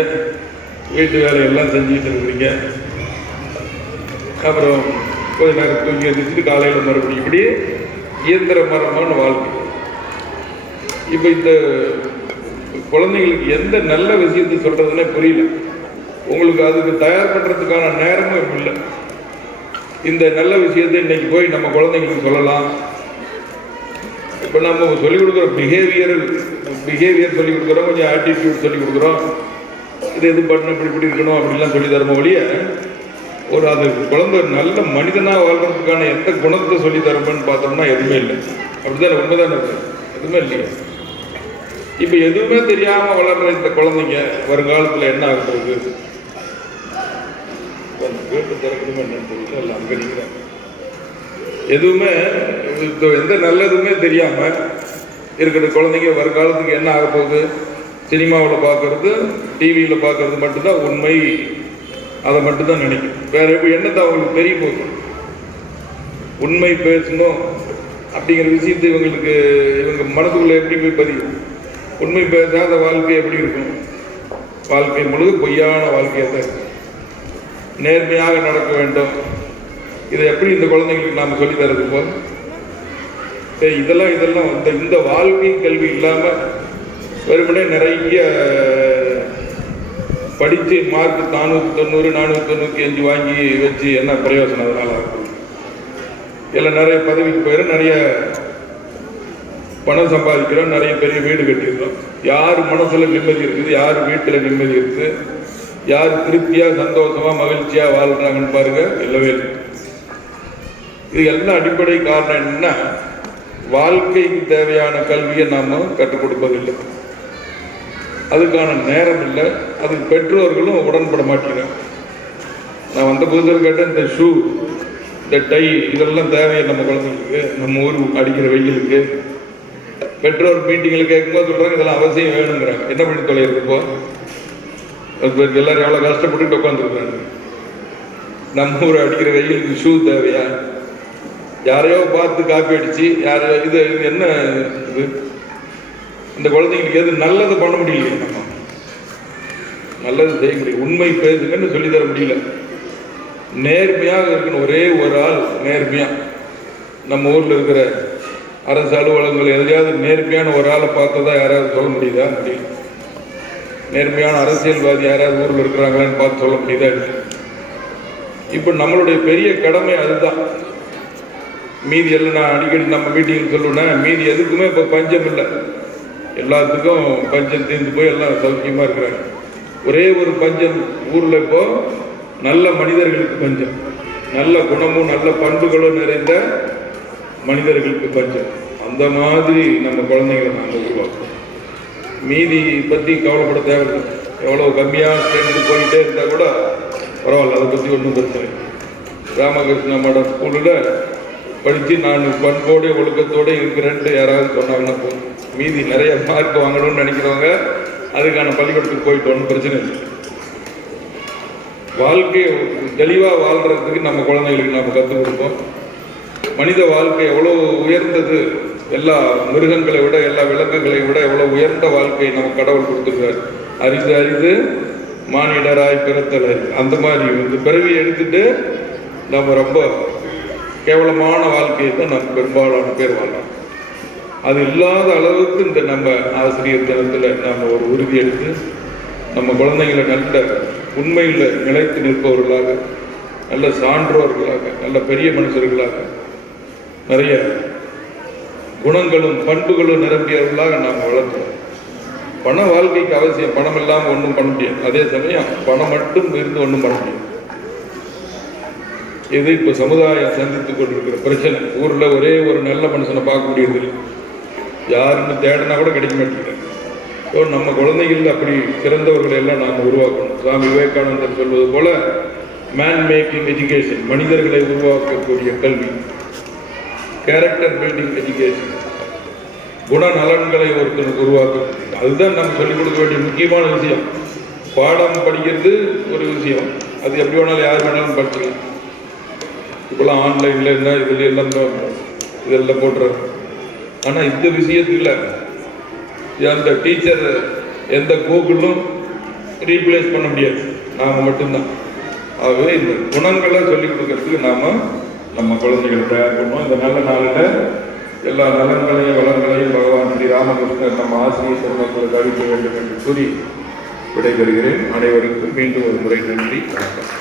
வீட்டு வேலையெல்லாம் செஞ்சுட்டு இருக்கிறீங்க, அப்புறம் கொஞ்ச நேரம் தூங்கி எழுந்திரிச்சிட்டு காலையில் மறுபடியும் இப்படி இயந்திரமரமான வாழ்க்கை. இப்போ இந்த குழந்தைங்களுக்கு எந்த நல்ல விஷயத்தை சொல்கிறதுனே புரியல. உங்களுக்கு அதுக்கு தயார் பண்ணுறதுக்கான நேரமும் இல்லை. இந்த நல்ல விஷயத்தை இன்னைக்கு போய் நம்ம குழந்தைங்களுக்கு சொல்லலாம். இப்போ நம்ம சொல்லிக் கொடுக்குறோம், பிஹேவியர் சொல்லிக் கொடுக்குறோம், கொஞ்சம் ஆட்டிடியூட் சொல்லிக் கொடுக்குறோம், இது எது பண்ணணும், இப்படி இருக்கணும் அப்படிலாம் சொல்லி தரமோ ஒழிய ஒரு அது குழந்தை நல்ல மனிதனாக வாழ்றதுக்கான எந்த குணத்தை சொல்லி தரணும்னு பார்த்தோம்னா எதுவுமே இல்லை. அப்படிதான் உண்மைதானே, எதுவுமே இல்லையா? இப்போ எதுவுமே தெரியாமல் வளர்ற இந்த குழந்தைங்க வருங்காலத்தில் என்ன ஆக போகுது? வீட்டு திறக்கணுமே என்னன்னு தெரியல, இல்லை அங்கே நிற்கிறேன். எதுவுமே எந்த நல்லதுமே தெரியாமல் இருக்கிற குழந்தைங்க வருங்காலத்துக்கு என்ன ஆக போகுது? சினிமாவில் பார்க்கறது, டிவியில் பார்க்கறது மட்டும்தான் உண்மை, அதை மட்டும்தான் நினைக்கும். வேற எப்படி என்னத்தை அவங்களுக்கு தெரிய போகுது? உண்மை பேசணும் அப்படிங்கிற விஷயத்தை இவங்க மனதுக்குள்ள எப்படி போய் பதியும்? உண்மை பேசாத வாழ்க்கை எப்படி இருக்கும்? வாழ்க்கை முழுது பொய்யான வாழ்க்கையாக தான் இருக்கும். நேர்மையாக நடக்க வேண்டும். இதை எப்படி இந்த குழந்தைங்களுக்கு நாம் சொல்லி தரது போல் இதெல்லாம் இந்த வாழ்க்கை கல்வி இல்லாமல் வெறுமனே நிறைய படித்து மார்க் 490 495 வாங்கி வச்சு என்ன பிரயோஜனம்? அதனால இல்லை நிறைய பதவிக்கு போயிடும், நிறைய பணம் சம்பாதிக்கிறோம், நிறைய பெரிய வீடு கட்டியிருக்கோம். யார் மனசில் நிம்மதி இருக்குது? யார் வீட்டில் நிம்மதி இருக்குது? யார் திருப்தியாக சந்தோஷமாக மகிழ்ச்சியாக வாழ்கிறாங்கன்னு பாருங்க, இல்லவே இல்லை. இது எல்லாம் அடிப்படை காரணம் என்னன்னா, வாழ்க்கைக்கு தேவையான கல்வியை நாம் கற்றுக் கொடுப்பதில்லை, அதுக்கான நேரம் இல்லை, அதுக்கு பெற்றோர்களும் உடன்பட மாட்டேங்கிறாங்க. நான் வந்த புதுசில் கேட்டேன், இந்த ஷூ இந்த டை இதெல்லாம் தேவையா நம்ம குழந்தைங்களுக்கு? நம்ம ஊர் அடிக்கிற வெயிலுக்கு பெற்றோர் மீட்டிங்கில் கேட்கும்போது சொல்கிறாங்க இதெல்லாம் அவசியம் வேணுங்கிறாங்க. என்ன பண்ணி தொலைகிறது? இப்போ எல்லாரும் எவ்வளோ கஷ்டப்பட்டு உட்காந்துருக்குறாங்க. நம்ம ஊர் அடிக்கிற வெயிலுக்கு ஷூ தேவையா? யாரையோ பார்த்து காப்பி அடித்து யாரையோ இது என்ன இது? இந்த குழந்தைங்களுக்கு எது நல்லது பண்ண முடியலையே, நம்ம நல்லது செய்ய முடியும். உண்மை பேசுங்கன்னு சொல்லித்தர முடியல. நேர்மையாக இருக்கணும். ஒரே ஒரு ஆள் நேர்மையாக நம்ம ஊரில் இருக்கிற அரசு அலுவலகங்கள் எதையாவது நேர்மையான ஒரு ஆளை பார்த்ததா யாராவது சொல்ல முடியுதா? முடியும். நேர்மையான அரசியல்வாதி யாராவது ஊரில் இருக்கிறாங்களான்னு பார்த்து சொல்ல முடியுதா? இப்போ நம்மளுடைய பெரிய கடமை அதுதான். மீதி எல்லாம் நான் அடிக்கடி நம்ம மீட்டிங் சொல்லுவேன், மீதி எதுக்குமே இப்போ பஞ்சம் இல்லை. எல்லாத்துக்கும் பஞ்சம் தீர்ந்து போய் எல்லாம் சௌக்கியமாக இருக்கிறாங்க. ஒரே ஒரு பஞ்சம் ஊரில் இப்போ நல்ல மனிதர்களுக்கு பஞ்சம், நல்ல குணமும் நல்ல பண்புகளும் நிறைந்த மனிதர்களுக்கு பஞ்சம். அந்த மாதிரி நம்ம குழந்தைங்களை நாங்கள் உருவாக்குறோம். மீதி பற்றி கவலைப்பட தேவையில்லை. எவ்வளோ கம்மியாக சேர்ந்து போயிட்டே இருந்தால் கூட பரவாயில்ல, அதை பற்றி ஒன்றும் பிரச்சனை. ராமகிருஷ்ண மடம் ஸ்கூலில் படித்து நான் பண்போடு ஒழுக்கத்தோடு இருக்கிறேன்ட்டு யாராவது சொன்னாங்கன்னா போதும். மீதி நிறைய மார்க் வாங்கணும்னு நினைக்கிறவங்க அதுக்கான பள்ளிக்கூடத்துக்கு போயிட்டு ஒன்றும் பிரச்சனை இல்லை. வாழ்க்கையை தெளிவாக வாழ்கிறதுக்கு நம்ம குழந்தைகளுக்கு நம்ம கற்றுக் கொடுப்போம். மனித வாழ்க்கை எவ்வளோ உயர்ந்தது, எல்லா மிருகங்களை விட எல்லா விலங்குகளை விட எவ்வளோ உயர்ந்த வாழ்க்கை நம்ம கடவுள் கொடுத்துருக்காரு. அரிது அரிது மானிடராய் பிறத்தல். அந்த மாதிரி வந்து பிறவியை எடுத்துட்டு நம்ம ரொம்ப கேவலமான வாழ்க்கையை தான் நம்ம பெரும்பாலான பேர் வாழலாம். அது இல்லாத அளவுக்கு இந்த நம்ம ஆசிரியர் தினத்தில் நம்ம ஒரு உறுதி எடுத்து நம்ம குழந்தைங்களை நல்ல உண்மையில் நிலைத்து நிற்பவர்களாக, நல்ல சான்றோர்களாக, நல்ல பெரிய மனுஷர்களாக, நிறைய குணங்களும் பண்புகளும் நிரம்பியவர்களாக நாம் வளர்க்கிறோம். பண வாழ்க்கைக்கு அவசியம். பணம் இல்லாமல் ஒன்றும் பண்ண முடியாது. அதே சமயம் பணம் மட்டும் இருந்து ஒன்றும் பண்ண முடியாது. இது இப்போ சமுதாயம் சந்தித்துக் கொண்டிருக்கிற பிரச்சனை. ஊரில் ஒரே ஒரு நல்ல மனுஷனை பார்க்க முடியாது, யாருன்னு தேடினா கூட கிடைக்க மாட்டேங்குது. ஸோ நம்ம குழந்தைகள் அப்படி சிறந்தவர்களை எல்லாம் நாம் உருவாக்கணும். சுவாமி விவேகானந்தர் சொல்வது போல மேன் மேக்கிங் எஜுகேஷன், மனிதர்களை உருவாக்கக்கூடிய கல்வி, கேரக்டர் பில்டிங் எஜுகேஷன், குணநலன்களை ஒருத்தர் உருவாக்கும். அதுதான் நம்ம சொல்லிக் கொடுக்க வேண்டிய முக்கியமான விஷயம். பாடம் படிக்கிறது ஒரு விஷயம், அது எப்படி வேணாலும் யார் வேணாலும் படிச்சுக்கலாம். இப்போலாம் ஆன்லைனில் என்ன இதில் எல்லாம் இதெல்லாம் போட்டுறாங்க. ஆனால் இந்த விஷயத்தில் அந்த டீச்சர் எந்த கூகுளும் ரீப்ளேஸ் பண்ண முடியாது, நாம் மட்டும்தான். ஆகவே இந்த குணங்களை சொல்லிக் கொடுக்கறதுக்கு நாம் நம்ம குழந்தைகளை தயார் பண்ணுவோம். இந்த நல்ல நாளில் எல்லா நலன்களையும் வளங்களையும் பகவான் ஸ்ரீ ராமகிருஷ்ணர் நம்ம ஆசிரியர் பெருமக்களுக்கு அளிக்க வேண்டும் என்று கூறி விடைபெறுகிறேன். அனைவருக்கும் மீண்டும் ஒரு முறை நன்றி, வணக்கம்.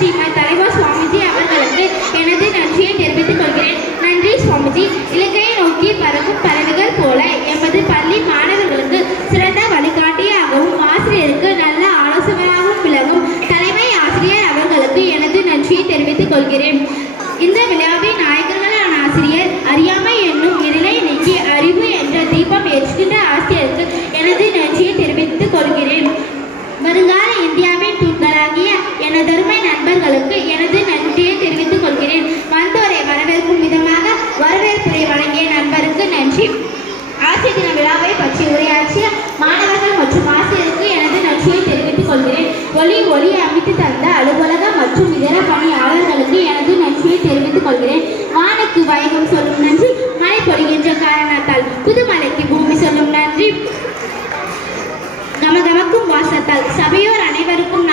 ஸ்ரீமத் தலைவர் சுவாமிஜி அவர்களுக்கு எனது நன்றியை தெரிவித்துக் கொள்கிறேன். நன்றி சுவாமிஜி. இலக்கையை நோக்கி பறக்கும் பறவைகள் போல எமது பள்ளி மாணவர்களுக்கு சிறந்த வழிகாட்டியாகவும் ஆசிரியருக்கு நல்ல ஆலோசனையாகவும் விளங்கும் தலைமை ஆசிரியர் அவர்களுக்கு எனது நன்றியை தெரிவித்துக் கொள்கிறேன். இந்த விழாவின் நாயகர்களான ஆசிரியர் அறியாமை என்னும் இருளை நீக்கி அறிவு என்ற தீபம் ஏற்றுகின்ற ஆசிரியருக்கு எனது நன்றியை தெரிவித்துக் கொள்கிறேன். வருங்கால இந்தியாவின் தூண்களாகிய எனதருமை நண்பர்களுக்கு எனது நன்றியை தெரிவித்துக் கொள்கிறேன். வந்தோரை வரவேற்கும் விதமாக வரவேற்புரை வழங்கிய நண்பருக்கு நன்றி. ஆசிரியர் தின விழாவை பற்றி உரையாற்றிய மாணவர்கள் மற்றும் ஆசிரியருக்கு எனது நன்றியை தெரிவித்துக் கொள்கிறேன். ஒளி அமைத்து தந்த அலுவலகம் மற்றும் இதர பணியாளர்களுக்கு எனது நன்றியை தெரிவித்துக் கொள்கிறேன். வானுக்கு வைகம் சொல்லும் நன்றி, மழை பொழிகின்ற காரணத்தால் புதுமலைக்கு பூமி சொல்லும் நன்றி, கமகமக்கும் வாசத்தால் சபையோர் அனைவருக்கும்